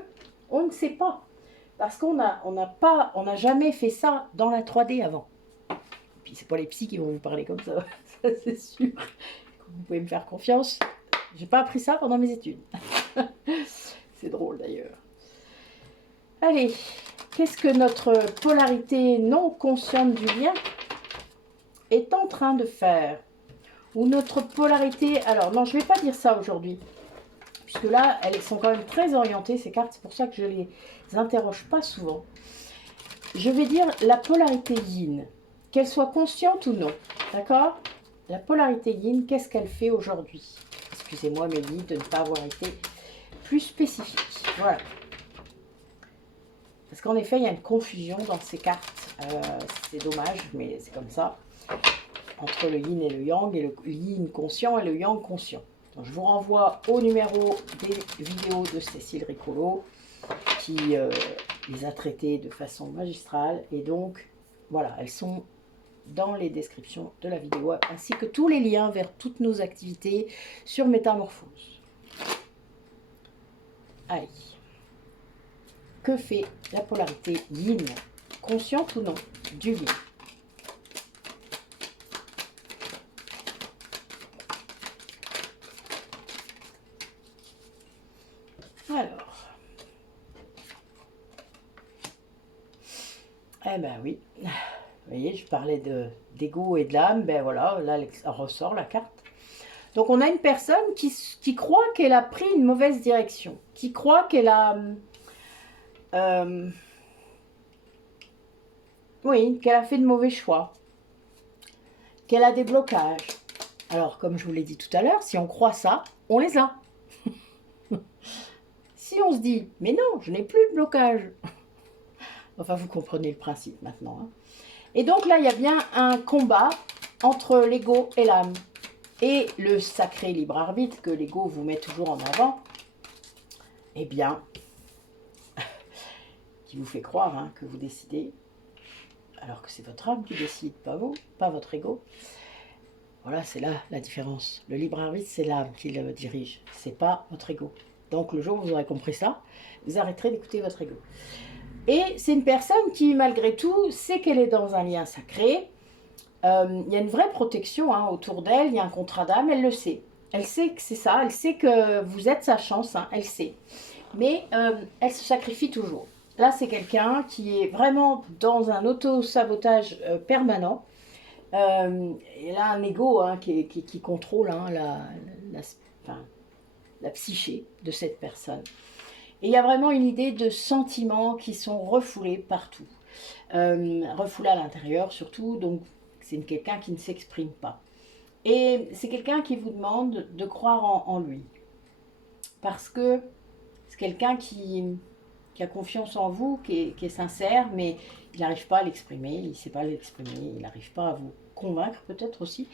on ne sait pas. Parce qu'on n'a jamais fait ça dans la 3D avant. Et puis, c'est pas les psys qui vont vous parler comme ça, ça c'est sûr. Vous pouvez me faire confiance. J'ai pas appris ça pendant mes études. C'est drôle d'ailleurs. Allez, qu'est-ce que notre polarité non consciente du lien est en train de faire? Ou notre polarité... Alors non, je ne vais pas dire ça aujourd'hui. Puisque là, elles sont quand même très orientées, ces cartes. C'est pour ça que je ne les interroge pas souvent. Je vais dire la polarité yin. Qu'elle soit consciente ou non. D'accord? La polarité yin, qu'est-ce qu'elle fait aujourd'hui? Excusez-moi, Mélie, de ne pas avoir été plus spécifique. Voilà. Parce qu'en effet, il y a une confusion dans ces cartes. C'est dommage, mais c'est comme ça. Entre le yin et le yang, et le yin conscient et le yang conscient. Donc, je vous renvoie au numéro des vidéos de Cécile Ricolo, qui les a traitées de façon magistrale. Et donc, voilà, elles sont dans les descriptions de la vidéo, ainsi que tous les liens vers toutes nos activités sur Métamorphose. Allez. Que fait la polarité yin? Consciente ou non du yin? Alors. Eh ben oui. Vous voyez, je parlais d'ego et de l'âme. Ben voilà, là, elle ressort la carte. Donc, on a une personne qui croit qu'elle a pris une mauvaise direction. Qui croit qu'elle a... oui, qu'elle a fait de mauvais choix. Qu'elle a des blocages. Alors, comme je vous l'ai dit tout à l'heure, si on croit ça, on les a. Si on se dit, mais non, je n'ai plus de blocage. Enfin, vous comprenez le principe maintenant. Hein. Et donc là, il y a bien un combat entre l'ego et l'âme. Et le sacré libre arbitre que l'ego vous met toujours en avant, eh bien, qui vous fait croire hein, que vous décidez, alors que c'est votre âme qui décide, pas vous, pas votre ego. Voilà, c'est là la différence. Le libre arbitre, c'est l'âme qui le dirige, c'est pas votre ego. Donc le jour où vous aurez compris ça, vous arrêterez d'écouter votre ego. Et c'est une personne qui, malgré tout, sait qu'elle est dans un lien sacré. Il y a une vraie protection hein, autour d'elle, il y a un contrat d'âme, elle le sait. Elle sait que c'est ça, elle sait que vous êtes sa chance, hein, elle sait. Mais elle se sacrifie toujours. Là, c'est quelqu'un qui est vraiment dans un auto-sabotage permanent. Elle a un ego hein, qui contrôle hein, la psyché de cette personne. Et il y a vraiment une idée de sentiments qui sont refoulés partout. Refoulés à l'intérieur surtout, donc c'est quelqu'un qui ne s'exprime pas. Et c'est quelqu'un qui vous demande de croire en lui. Parce que c'est quelqu'un qui a confiance en vous, qui est sincère, mais il n'arrive pas à l'exprimer, il ne sait pas l'exprimer, il n'arrive pas à vous convaincre peut-être aussi.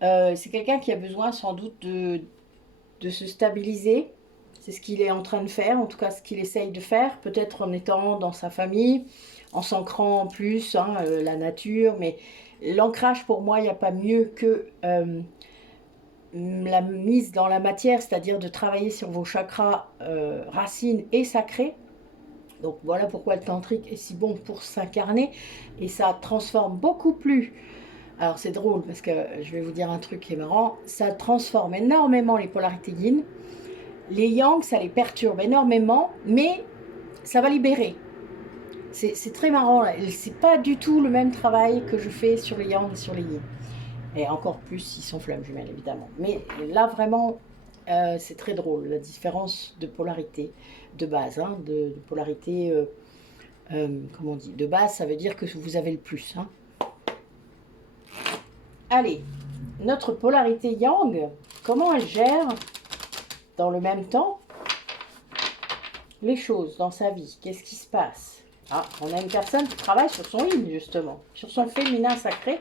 C'est quelqu'un qui a besoin sans doute de se stabiliser. C'est ce qu'il est en train de faire, en tout cas ce qu'il essaye de faire, peut-être en étant dans sa famille, en s'ancrant en plus, hein, la nature, mais l'ancrage pour moi, il n'y a pas mieux que la mise dans la matière, c'est-à-dire de travailler sur vos chakras racines et sacrés. Donc voilà pourquoi le tantrique est si bon pour s'incarner et ça transforme beaucoup plus. Alors c'est drôle parce que je vais vous dire un truc qui est marrant, ça transforme énormément les polarités yin. Les yang, ça les perturbe énormément, mais ça va libérer. C'est très marrant, c'est pas du tout le même travail que je fais sur les yang et sur les yin. Et encore plus s'ils sont flammes jumelles, évidemment. Mais là, vraiment, c'est très drôle, la différence de polarité de base. Hein, de polarité, comment on dit, de base, ça veut dire que vous avez le plus. Hein. Allez, notre polarité yang, comment elle gère dans le même temps les choses dans sa vie? Qu'est-ce qui se passe? Ah, on a une personne qui travaille sur son yin, justement, sur son féminin sacré.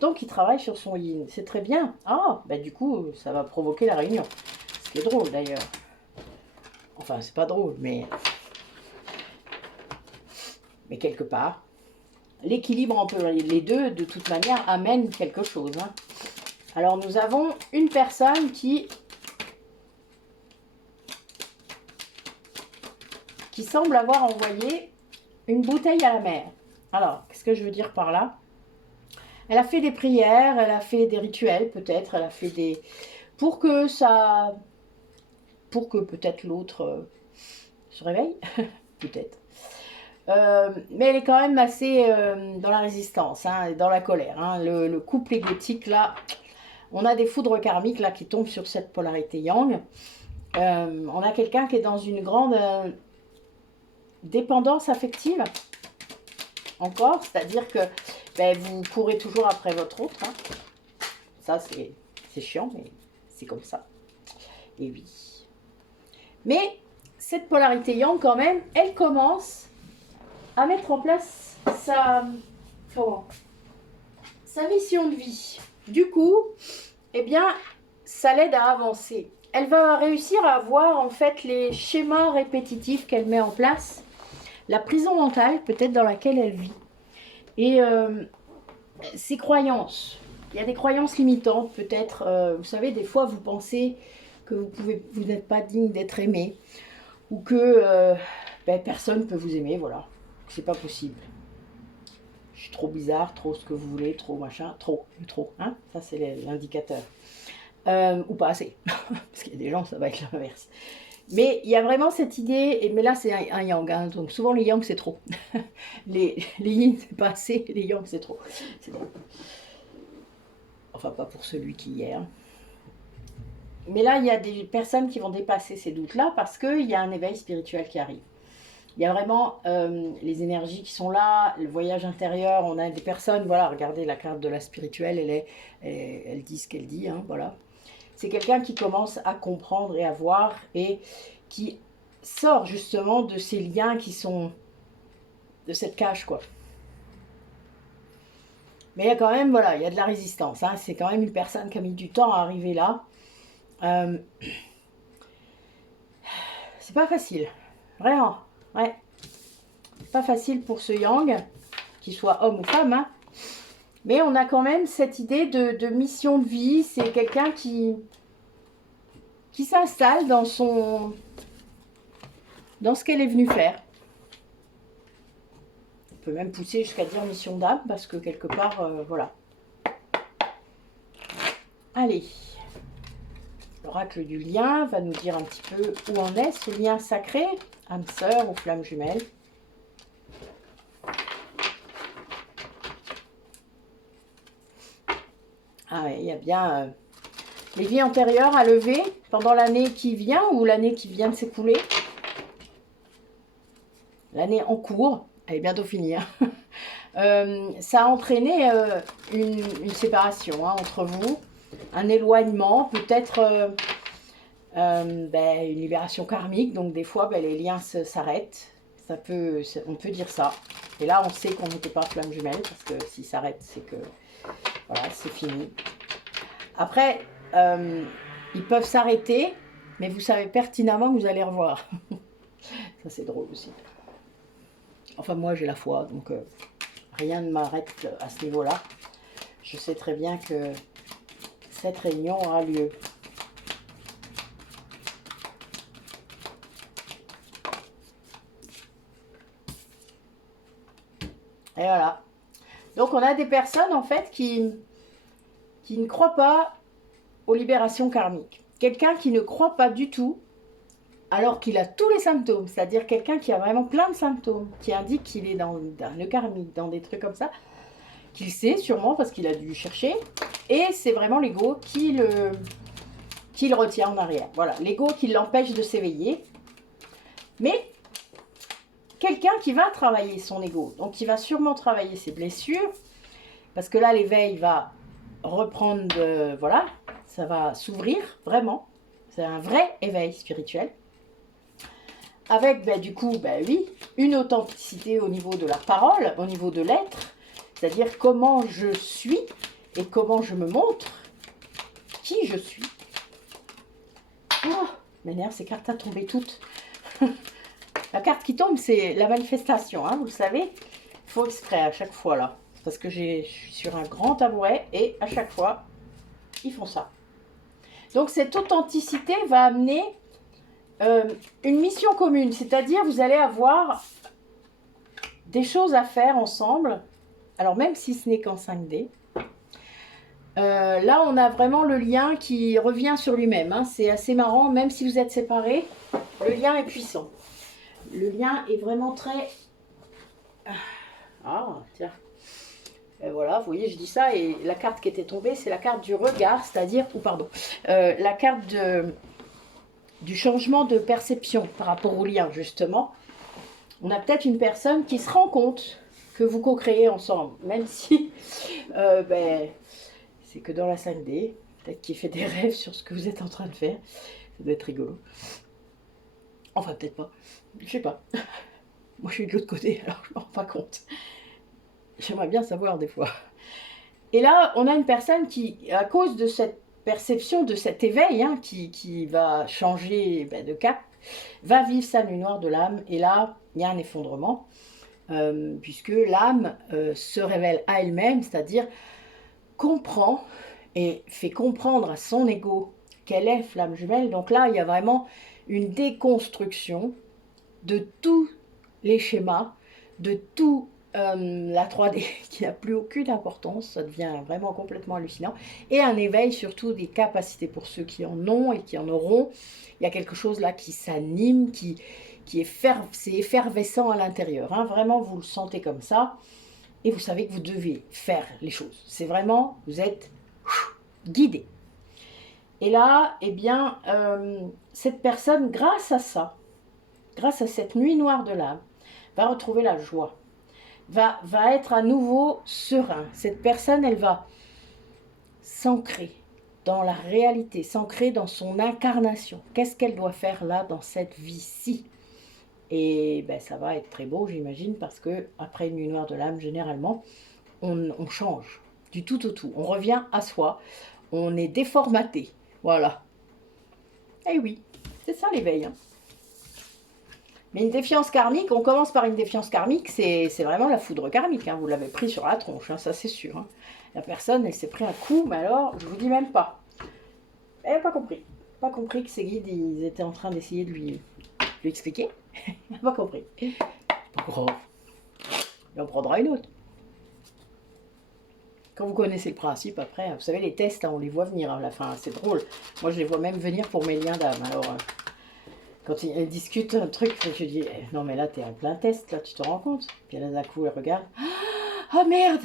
Donc, il travaille sur son yin. C'est très bien. Ah, bah du coup, ça va provoquer la réunion. Ce qui est drôle, d'ailleurs. Enfin, c'est pas drôle, mais quelque part. L'équilibre entre les deux, de toute manière, amène quelque chose. Hein. Alors, nous avons une personne qui semble avoir envoyé une bouteille à la mer. Alors, qu'est-ce que je veux dire par là? Elle a fait des prières, elle a fait des rituels peut-être, elle a fait des... pour que peut-être l'autre se réveille, peut-être. Mais elle est quand même assez dans la résistance, hein, dans la colère. Hein. Le couple égotique, là, on a des foudres karmiques là, qui tombent sur cette polarité yang. On a quelqu'un qui est dans une grande dépendance affective, encore, c'est-à-dire que ben, vous courez toujours après votre autre. Hein. Ça, c'est chiant, mais c'est comme ça. Et oui. Mais cette polarité yang, quand même, elle commence à mettre en place sa mission de vie. Du coup, eh bien, ça l'aide à avancer. Elle va réussir à voir en fait les schémas répétitifs qu'elle met en place, la prison mentale peut-être dans laquelle elle vit. Et ses croyances. Il y a des croyances limitantes peut-être. Vous savez, des fois vous pensez que vous n'êtes pas digne d'être aimé ou que personne ne peut vous aimer, voilà. C'est pas possible. Je suis trop bizarre, trop ce que vous voulez, trop machin, trop, hein. Ça c'est l'indicateur. Ou pas assez. Parce qu'il y a des gens, ça va être l'inverse. Mais il y a vraiment cette idée, mais là c'est un yang, hein, donc souvent les yang c'est trop. les yin c'est pas assez, les yang c'est trop. C'est drôle. Enfin pas pour celui qui y est. Hein. Mais là il y a des personnes qui vont dépasser ces doutes-là parce qu'il y a un éveil spirituel qui arrive. Il y a vraiment les énergies qui sont là, le voyage intérieur, on a des personnes, voilà, regardez la carte de la spirituelle, elle dit ce qu'elle dit, hein, voilà. C'est quelqu'un qui commence à comprendre et à voir et qui sort justement de ces liens qui sont de cette cage, quoi. Mais il y a quand même, voilà, il y a de la résistance. Hein. C'est quand même une personne qui a mis du temps à arriver là. C'est pas facile. Vraiment. Ouais. C'est pas facile pour ce yang, qu'il soit homme ou femme. Hein. Mais on a quand même cette idée de mission de vie. C'est quelqu'un qui s'installe dans ce qu'elle est venue faire. On peut même pousser jusqu'à dire mission d'âme, parce que quelque part, voilà. Allez. L'oracle du lien va nous dire un petit peu où en est ce lien sacré, âme sœur ou flamme jumelle. Ah ouais, il y a bien les vies antérieures à lever pendant l'année qui vient ou l'année qui vient de s'écouler. L'année en cours, elle est bientôt finie. Hein. Ça a entraîné une séparation hein, entre vous, un éloignement, peut-être une libération karmique. Donc des fois, les liens s'arrêtent. On peut dire ça. Et là, on sait qu'on n'était pas flamme jumelle, parce que s'ils s'arrêtent, c'est que voilà, c'est fini. Après, ils peuvent s'arrêter, mais vous savez pertinemment que vous allez revoir. Ça, c'est drôle aussi. Enfin, moi, j'ai la foi, donc rien ne m'arrête à ce niveau-là. Je sais très bien que cette réunion aura lieu. Et voilà. Donc, on a des personnes, en fait, qui ne croient pas aux libérations karmiques. Quelqu'un qui ne croit pas du tout, alors qu'il a tous les symptômes. C'est-à-dire quelqu'un qui a vraiment plein de symptômes, qui indique qu'il est dans le karmique, dans des trucs comme ça, qu'il sait sûrement parce qu'il a dû chercher. Et c'est vraiment l'ego qui le retient en arrière. Voilà, l'ego qui l'empêche de s'éveiller. Mais quelqu'un qui va travailler son ego, donc qui va sûrement travailler ses blessures, parce que là, l'éveil va reprendre, voilà, ça va s'ouvrir, vraiment. C'est un vrai éveil spirituel. Avec, du coup, oui, une authenticité au niveau de la parole, au niveau de l'être, c'est-à-dire comment je suis et comment je me montre, qui je suis. Oh, m'énerve, ces cartes à tomber toutes. La carte qui tombe, c'est la manifestation, hein, vous le savez. Il faut exprès à chaque fois, là. Parce que je suis sur un grand tabouret et à chaque fois, ils font ça. Donc, cette authenticité va amener une mission commune. C'est-à-dire, vous allez avoir des choses à faire ensemble. Alors, même si ce n'est qu'en 5D. Là, on a vraiment le lien qui revient sur lui-même. Hein. C'est assez marrant, même si vous êtes séparés, le lien est puissant. Le lien est vraiment très... Ah, tiens. Et voilà, vous voyez, je dis ça, et la carte qui était tombée, c'est la carte du regard, c'est-à-dire, la carte du changement de perception par rapport au lien, justement. On a peut-être une personne qui se rend compte que vous co-créez ensemble, même si c'est que dans la 5D, peut-être qu'il fait des rêves sur ce que vous êtes en train de faire. Ça doit être rigolo. Enfin, peut-être pas. Je sais pas. Moi, je suis de l'autre côté, alors je m'en rends pas compte. J'aimerais bien savoir des fois. Et là, on a une personne qui, à cause de cette perception, de cet éveil, hein, qui va changer de cap, va vivre sa nuit noire de l'âme. Et là, il y a un effondrement, puisque l'âme se révèle à elle-même, c'est-à-dire comprend et fait comprendre à son ego qu'elle est flamme jumelle. Donc là, il y a vraiment une déconstruction de tous les schémas, de tout la 3D qui n'a plus aucune importance, ça devient vraiment complètement hallucinant, et un éveil surtout des capacités pour ceux qui en ont et qui en auront. Il y a quelque chose là qui s'anime, c'est effervescent à l'intérieur, hein. Vraiment vous le sentez comme ça, et vous savez que vous devez faire les choses. C'est vraiment, vous êtes guidé. Et là, cette personne, grâce à ça, grâce à cette nuit noire de l'âme, va retrouver la joie, va être à nouveau serein. Cette personne, elle va s'ancrer dans la réalité, s'ancrer dans son incarnation. Qu'est-ce qu'elle doit faire là, dans cette vie-ci? Et ça va être très beau, j'imagine, parce que après une nuit noire de l'âme, généralement, on change. Du tout au tout. On revient à soi. On est déformaté. Voilà. Eh oui, c'est ça l'éveil. Hein. Mais une défiance karmique, on commence par une défiance karmique, c'est vraiment la foudre karmique. Hein. Vous l'avez pris sur la tronche, hein, ça c'est sûr. Hein. La personne, elle s'est pris un coup, mais alors, je vous dis même pas. Elle n'a pas compris. Pas compris que ses guides, ils étaient en train d'essayer de lui expliquer. Elle n'a pas compris. Pas grave. Il en prendra une autre. Quand vous connaissez le principe, après, vous savez, les tests, hein, on les voit venir à la fin. C'est drôle. Moi, je les vois même venir pour mes liens d'âme. Alors, quand ils discutent un truc, je dis, non mais là, t'es en plein test, là, tu te rends compte? Puis là, d'un coup, elle regarde. Ah, oh, merde.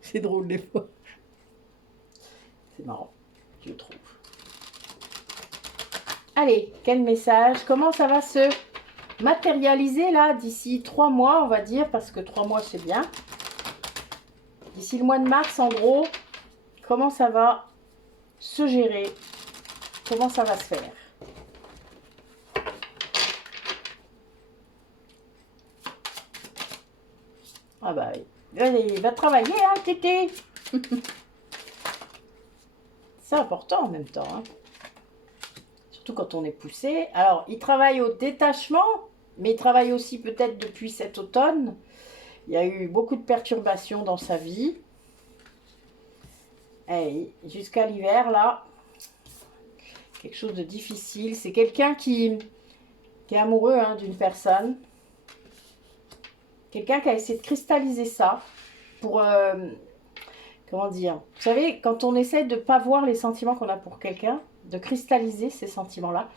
C'est drôle des fois. C'est marrant, je trouve. Allez, quel message? Comment ça va se matérialiser là d'ici 3 mois, on va dire, parce que 3 mois c'est bien. D'ici le mois de mars, en gros, comment ça va se gérer? Comment ça va se faire? Ah bah oui. Il va travailler, hein, Tété. C'est important en même temps. Hein. Surtout quand on est poussé. Alors, il travaille au détachement, mais il travaille aussi peut-être depuis cet automne. Il y a eu beaucoup de perturbations dans sa vie. Et jusqu'à l'hiver, là, quelque chose de difficile. C'est quelqu'un qui est amoureux hein, d'une personne. Quelqu'un qui a essayé de cristalliser ça pour... comment dire? Vous savez, quand on essaie de ne pas voir les sentiments qu'on a pour quelqu'un, de cristalliser ces sentiments-là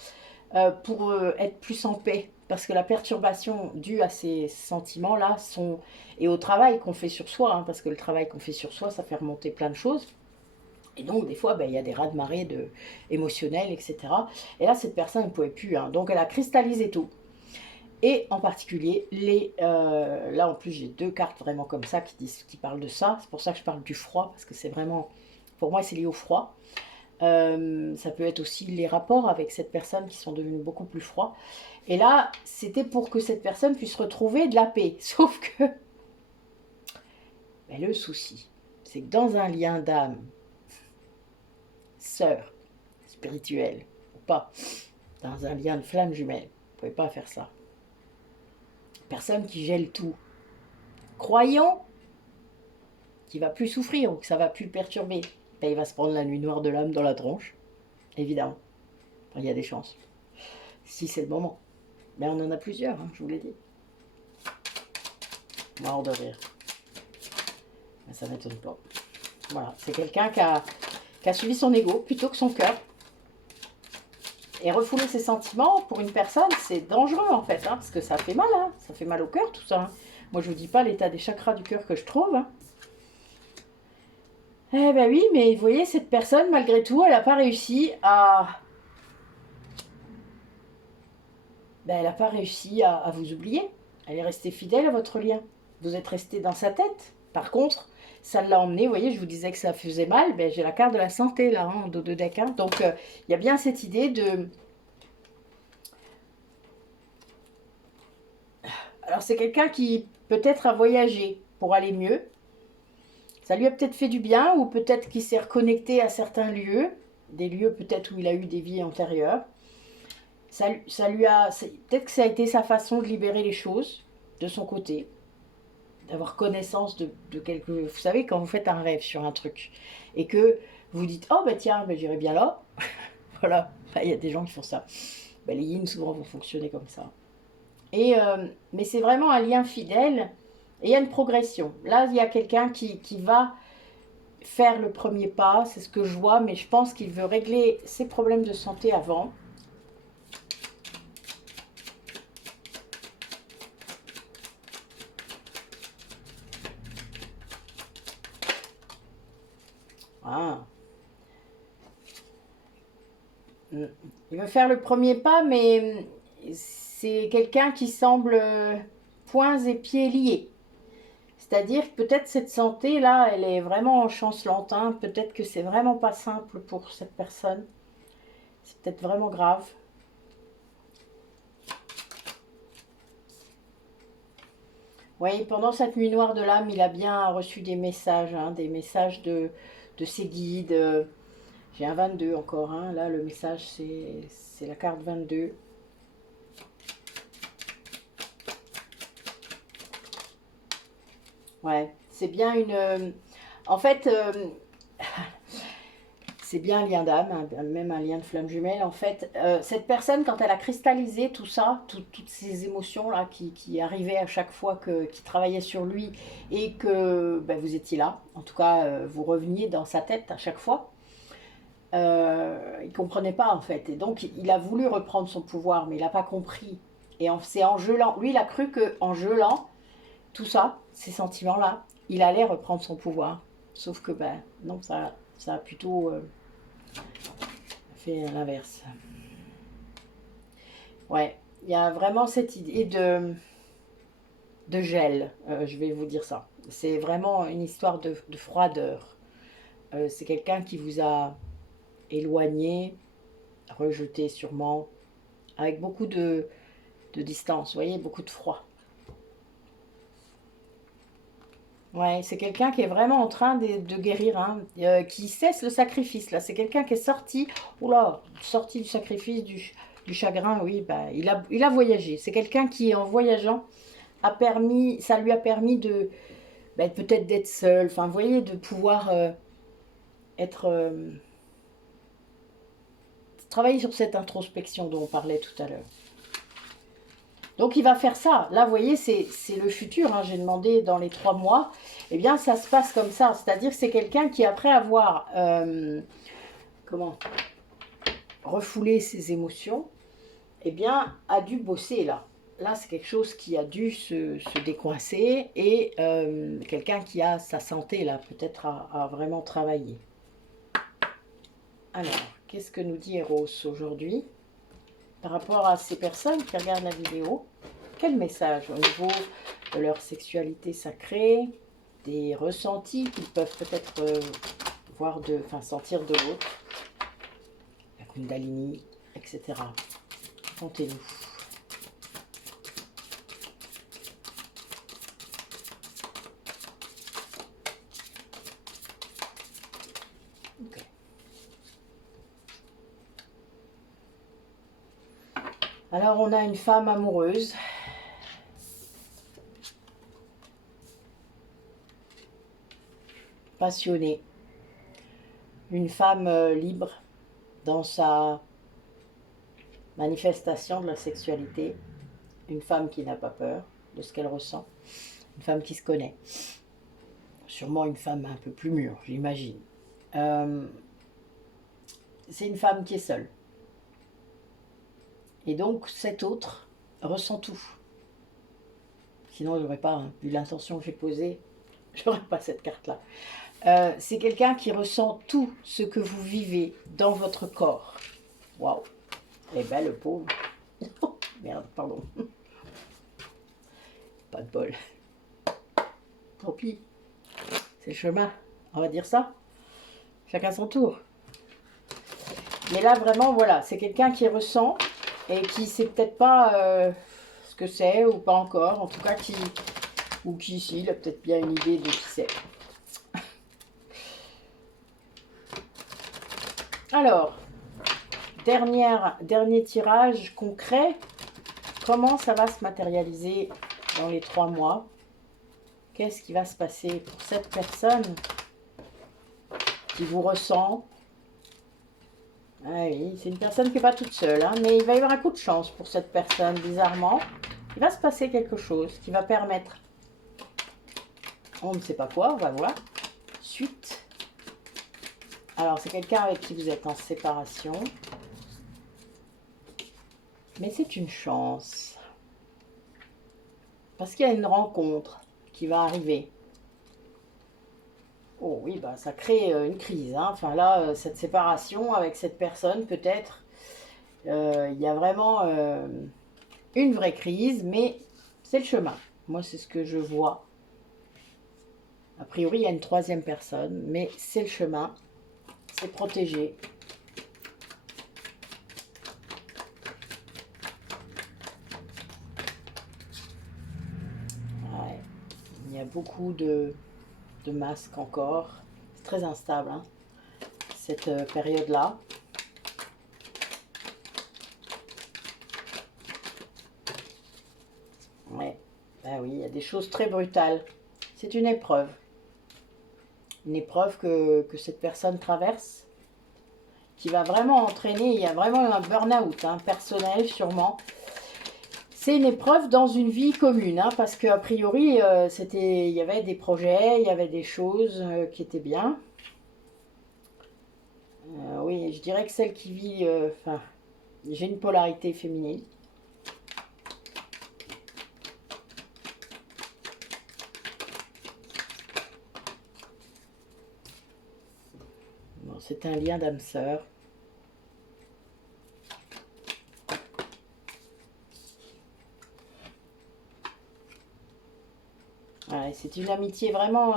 pour être plus en paix. Parce que la perturbation due à ces sentiments-là sont... Et au travail qu'on fait sur soi, hein, parce que le travail qu'on fait sur soi, ça fait remonter plein de choses. Et donc, des fois, ben, y a des raz-de-marée émotionnels, etc. Et là, cette personne ne pouvait plus. Hein. Donc, elle a cristallisé tout. Et en particulier, là, en plus, j'ai 2 cartes vraiment comme ça qui parlent de ça. C'est pour ça que je parle du froid, parce que c'est vraiment... Pour moi, c'est lié au froid. Ça peut être aussi les rapports avec cette personne qui sont devenus beaucoup plus froids. Et là, c'était pour que cette personne puisse retrouver de la paix. Sauf que ben, le souci, c'est que dans un lien d'âme, sœur, spirituelle ou pas, dans un lien de flamme jumelle, vous ne pouvez pas faire ça. Personne qui gèle tout. Croyant qu'il va plus souffrir ou que ça va plus le perturber, ben, il va se prendre la nuit noire de l'âme dans la tronche, évidemment. Enfin, il y a des chances. Si c'est le moment. Mais on en a plusieurs, hein, je vous l'ai dit. Mort de rire. Mais ça ne m'étonne pas. Voilà, c'est quelqu'un qui a suivi son ego plutôt que son cœur. Et refouler ses sentiments pour une personne, c'est dangereux en fait, hein, parce que ça fait mal, hein, ça fait mal au cœur tout ça. Hein. Moi je vous dis pas l'état des chakras du cœur que je trouve. Hein. Eh ben oui, mais vous voyez, cette personne, malgré tout, elle n'a pas réussi à... Ben, elle n'a pas réussi à vous oublier. Elle est restée fidèle à votre lien. Vous êtes resté dans sa tête. Par contre, ça l'a emmené, vous voyez, je vous disais que ça faisait mal, ben, j'ai la carte de la santé là, hein, en dos de deck. Hein. Donc, il y a bien cette idée de... Alors, c'est quelqu'un qui peut-être a voyagé pour aller mieux. Ça lui a peut-être fait du bien, ou peut-être qu'il s'est reconnecté à certains lieux, des lieux peut-être où il a eu des vies antérieures. Ça lui a... Peut-être que ça a été sa façon de libérer les choses de son côté. D'avoir connaissance de quelque... Vous savez, quand vous faites un rêve sur un truc, et que vous dites, oh ben tiens, ben, j'irai bien là. Voilà, il y a des gens qui font ça. Ben, les yin souvent vont fonctionner comme ça. Mais c'est vraiment un lien fidèle, et il y a une progression. Là, il y a quelqu'un qui va faire le premier pas, c'est ce que je vois, mais je pense qu'il veut régler ses problèmes de santé avant. Ah. Il veut faire le premier pas, mais c'est quelqu'un qui semble poings et pieds liés. C'est-à-dire que peut-être cette santé-là, elle est vraiment chancelante. Hein. Peut-être que c'est vraiment pas simple pour cette personne. C'est peut-être vraiment grave. Oui, pendant cette nuit noire de l'âme, il a bien reçu des messages de ses guides. J'ai un 22 encore, hein. Là le message c'est la carte 22. Ouais, c'est bien une... en fait, c'est bien un lien d'âme, hein, même un lien de flamme jumelle. En fait, cette personne, quand elle a cristallisé tout ça, toutes ces émotions-là qui arrivaient à chaque fois qui travaillaient sur lui et que ben, vous étiez là, en tout cas, vous reveniez dans sa tête à chaque fois, il ne comprenait pas en fait. Et donc, il a voulu reprendre son pouvoir, mais il n'a pas compris. Et c'est en gelant, lui, il a cru qu'en gelant tout ça, ces sentiments-là, il allait reprendre son pouvoir. Sauf que, ben, non, ça a plutôt fait l'inverse. Ouais, il y a vraiment cette idée de gel, je vais vous dire ça. C'est vraiment une histoire de froideur. C'est quelqu'un qui vous a éloigné, rejeté sûrement, avec beaucoup de distance, vous voyez, beaucoup de froid. Ouais, c'est quelqu'un qui est vraiment en train de guérir, hein, qui cesse le sacrifice, là. C'est quelqu'un qui est sorti, oula, sorti du sacrifice, du chagrin, oui, bah, il a voyagé. C'est quelqu'un qui, en voyageant, ça lui a permis de, bah, peut-être d'être seul, enfin, vous voyez, de pouvoir être, travailler sur cette introspection dont on parlait tout à l'heure. Donc il va faire ça. Là, vous voyez, c'est le futur. Hein. J'ai demandé dans les 3 mois. Eh bien, ça se passe comme ça. C'est-à-dire que c'est quelqu'un qui, après avoir refoulé ses émotions, eh bien, a dû bosser là. Là, c'est quelque chose qui a dû se décoincer et quelqu'un qui a sa santé là, peut-être a vraiment travaillé. Alors, qu'est-ce que nous dit Eros aujourd'hui par rapport à ces personnes qui regardent la vidéo? Quel message au niveau de leur sexualité sacrée, des ressentis qu'ils peuvent peut-être sentir de l'autre, la Kundalini, etc. Contez-nous. Okay. Alors on a une femme amoureuse. Passionnée. Une femme libre dans sa manifestation de la sexualité. Une femme qui n'a pas peur de ce qu'elle ressent. Une femme qui se connaît. Sûrement une femme un peu plus mûre, j'imagine. C'est une femme qui est seule. Et donc, cet autre ressent tout. Sinon, je n'aurais pas, hein, vu l'intention que j'ai posée, je n'aurais pas cette carte-là. C'est quelqu'un qui ressent tout ce que vous vivez dans votre corps. Waouh! Eh ben, le pauvre. Merde, pardon. Pas de bol. Tant pis. C'est le chemin. On va dire ça. Chacun son tour. Mais là, vraiment, voilà. C'est quelqu'un qui ressent et qui ne sait peut-être pas ce que c'est ou pas encore. En tout cas, si, il a peut-être bien une idée de qui c'est. Alors, dernier tirage concret. Comment ça va se matérialiser dans les 3 mois? Qu'est-ce qui va se passer pour cette personne qui vous ressent? Ah oui, c'est une personne qui n'est pas toute seule, hein, mais il va y avoir un coup de chance pour cette personne, bizarrement. Il va se passer quelque chose qui va permettre, on ne sait pas quoi, on va voir. Suite. Alors, c'est quelqu'un avec qui vous êtes en séparation. Mais c'est une chance. Parce qu'il y a une rencontre qui va arriver. Oh oui, bah, ça crée une crise. Hein. Enfin là, cette séparation avec cette personne, peut-être, il y a vraiment une vraie crise, mais c'est le chemin. Moi, c'est ce que je vois. A priori, il y a une 3e personne, mais c'est le chemin. C'est protégé. Ouais. a beaucoup de masques encore. C'est très instable, hein, cette période-là. Ouais, ben oui, il y a des choses très brutales. C'est une épreuve. Une épreuve que cette personne traverse, qui va vraiment entraîner, il y a vraiment un burn-out, hein, personnel sûrement. C'est une épreuve dans une vie commune, hein, parce qu'a priori, il y avait des projets, il y avait des choses qui étaient bien. Oui, je dirais que celle qui vit, enfin, j'ai une polarité féminine. Bon, c'est un lien d'âme sœur. Ouais, c'est une amitié vraiment...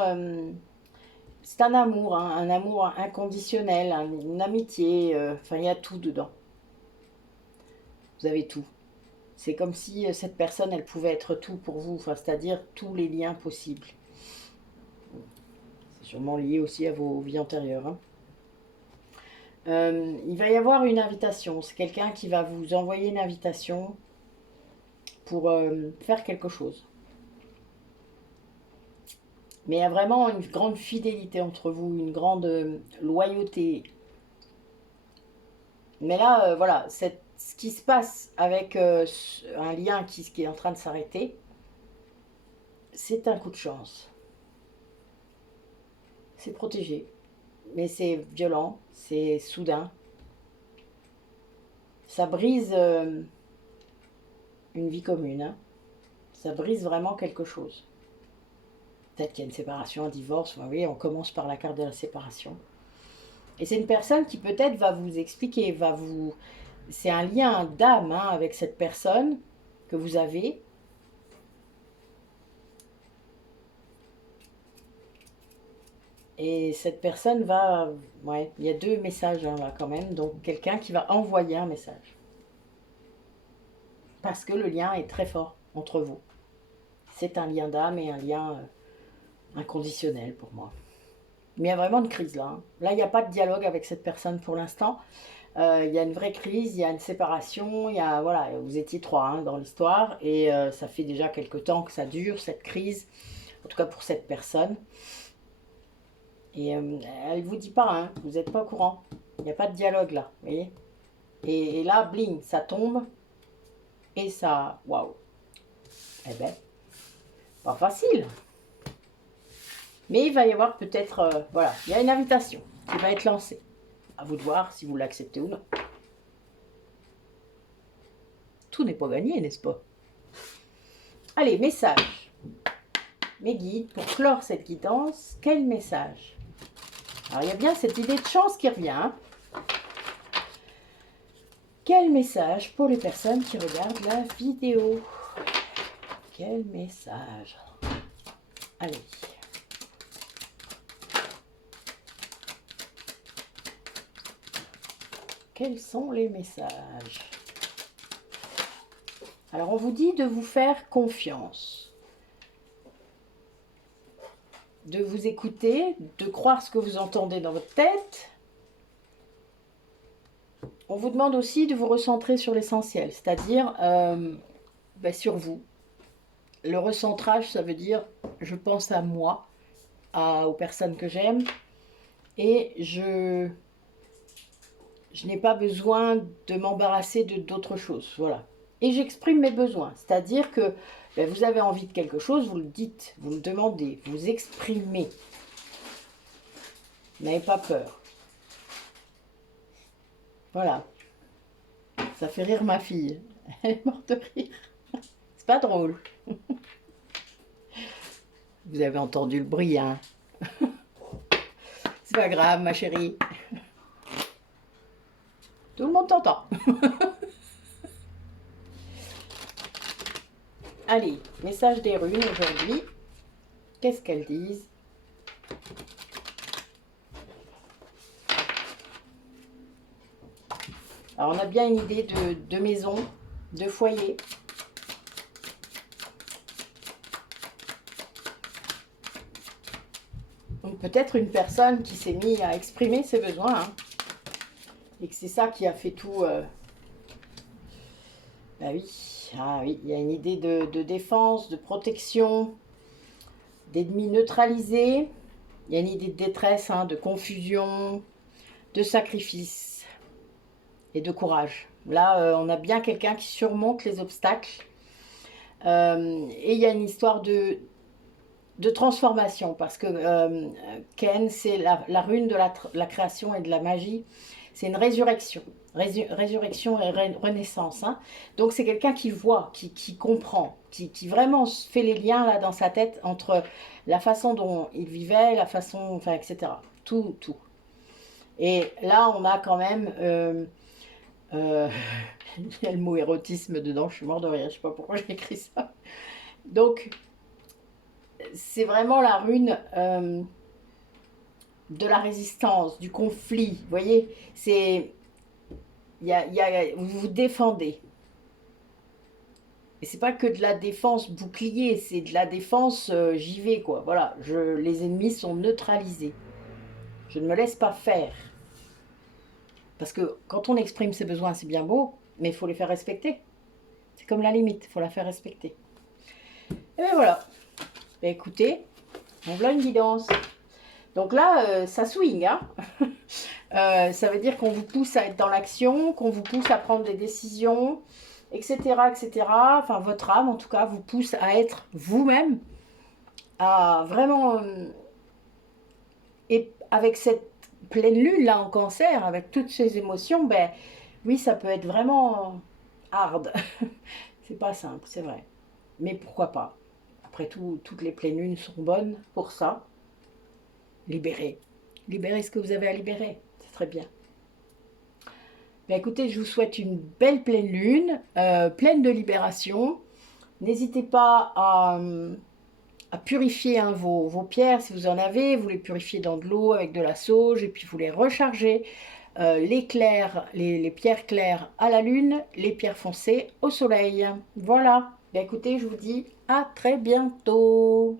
c'est un amour, hein, un amour inconditionnel, hein, une amitié. Enfin, il y a tout dedans. Vous avez tout. C'est comme si cette personne, elle pouvait être tout pour vous. Enfin, c'est-à-dire tous les liens possibles. C'est sûrement lié aussi à vos vies antérieures, hein. Il va y avoir une invitation. C'est quelqu'un qui va vous envoyer une invitation pour faire quelque chose. Mais il y a vraiment une grande fidélité entre vous, une grande loyauté. Mais là, voilà, ce qui se passe avec un lien qui est en train de s'arrêter, c'est un coup de chance. C'est protégé. Mais c'est violent, c'est soudain. Ça brise une vie commune, hein. Ça brise vraiment quelque chose. Peut-être qu'il y a une séparation, un divorce. Vous voyez, on commence par la carte de la séparation. Et c'est une personne qui peut-être va vous expliquer, c'est un lien d'âme, hein, avec cette personne que vous avez. Et cette personne va... Ouais, il y a 2 messages, hein, là quand même. Donc quelqu'un qui va envoyer un message. Parce que le lien est très fort entre vous. C'est un lien d'âme et un lien inconditionnel pour moi. Mais il y a vraiment une crise là, hein. Là, il n'y a pas de dialogue avec cette personne pour l'instant. Il y a une vraie crise, il y a une séparation, voilà, vous étiez 3, hein, dans l'histoire. Et ça fait déjà quelque temps que ça dure, cette crise. En tout cas pour cette personne. Et elle ne vous dit pas, hein, vous n'êtes pas au courant. Il n'y a pas de dialogue là, vous voyez. Et là, bling, ça tombe. Et ça, waouh. Eh ben, pas facile. Mais il va y avoir peut-être, voilà, il y a une invitation qui va être lancée. À vous de voir si vous l'acceptez ou non. Tout n'est pas gagné, n'est-ce pas? Allez, message. Mes guides, pour clore cette guidance, quel message? Alors, il y a bien cette idée de chance qui revient, hein. Quel message pour les personnes qui regardent la vidéo? Quel message? Allez. Quels sont les messages? Alors, on vous dit de vous faire confiance, de vous écouter, de croire ce que vous entendez dans votre tête. On vous demande aussi de vous recentrer sur l'essentiel, c'est-à-dire sur vous. Le recentrage, ça veut dire je pense à moi, aux personnes que j'aime, et je n'ai pas besoin de m'embarrasser d'autres choses. Voilà. Et j'exprime mes besoins, c'est-à-dire que vous avez envie de quelque chose, vous le dites, vous le demandez, vous exprimez. N'ayez pas peur. Voilà. Ça fait rire ma fille. Elle est morte de rire. C'est pas drôle. Vous avez entendu le bruit, hein? C'est pas grave, ma chérie. Tout le monde t'entend. Allez, message des runes aujourd'hui. Qu'est-ce qu'elles disent? Alors, on a bien une idée de maison, de foyer. peut-être une personne qui s'est mise à exprimer ses besoins, hein, et que c'est ça qui a fait tout. Bah oui, ah oui, il y a une idée de défense, de protection, d'ennemi neutralisé. Il y a une idée de détresse, hein, de confusion, de sacrifice et de courage. Là, on a bien quelqu'un qui surmonte les obstacles. Et il y a une histoire de transformation, parce que Ken, c'est la rune de la création et de la magie. C'est une résurrection. Résurrection et renaissance. Hein. Donc c'est quelqu'un qui voit, qui comprend, qui vraiment fait les liens là dans sa tête entre la façon dont il vivait, la façon, enfin, etc. Tout, tout. Et là, on a quand même... il y a le mot érotisme dedans, je suis mort de rire, je sais pas pourquoi j'ai écrit ça. Donc, c'est vraiment la rune de la résistance, du conflit. Vous voyez, c'est... vous vous défendez. Et c'est pas que de la défense bouclier, c'est de la défense j'y vais, quoi. Voilà, les ennemis sont neutralisés. Je ne me laisse pas faire. Parce que quand on exprime ses besoins, c'est bien beau, mais il faut les faire respecter. C'est comme la limite, il faut la faire respecter. Et bien voilà. Ben écoutez, on voilà une guidance. Donc là, ça swing, hein. Ça veut dire qu'on vous pousse à être dans l'action, qu'on vous pousse à prendre des décisions, etc., etc. Enfin, votre âme, en tout cas, vous pousse à être vous-même, à vraiment... et avec cette pleine lune, là, en cancer, avec toutes ces émotions, ben oui, ça peut être vraiment hard. C'est pas simple, c'est vrai. Mais pourquoi pas? Après tout, toutes les pleines lunes sont bonnes pour ça. Libérer. Libérer ce que vous avez à libérer. C'est très bien. Ben écoutez, je vous souhaite une belle pleine lune, pleine de libération. N'hésitez pas à purifier, hein, vos pierres si vous en avez. Vous les purifiez dans de l'eau avec de la sauge et puis vous les rechargez. Les pierres claires à la lune, les pierres foncées au soleil. Voilà. Ben écoutez, je vous dis à très bientôt.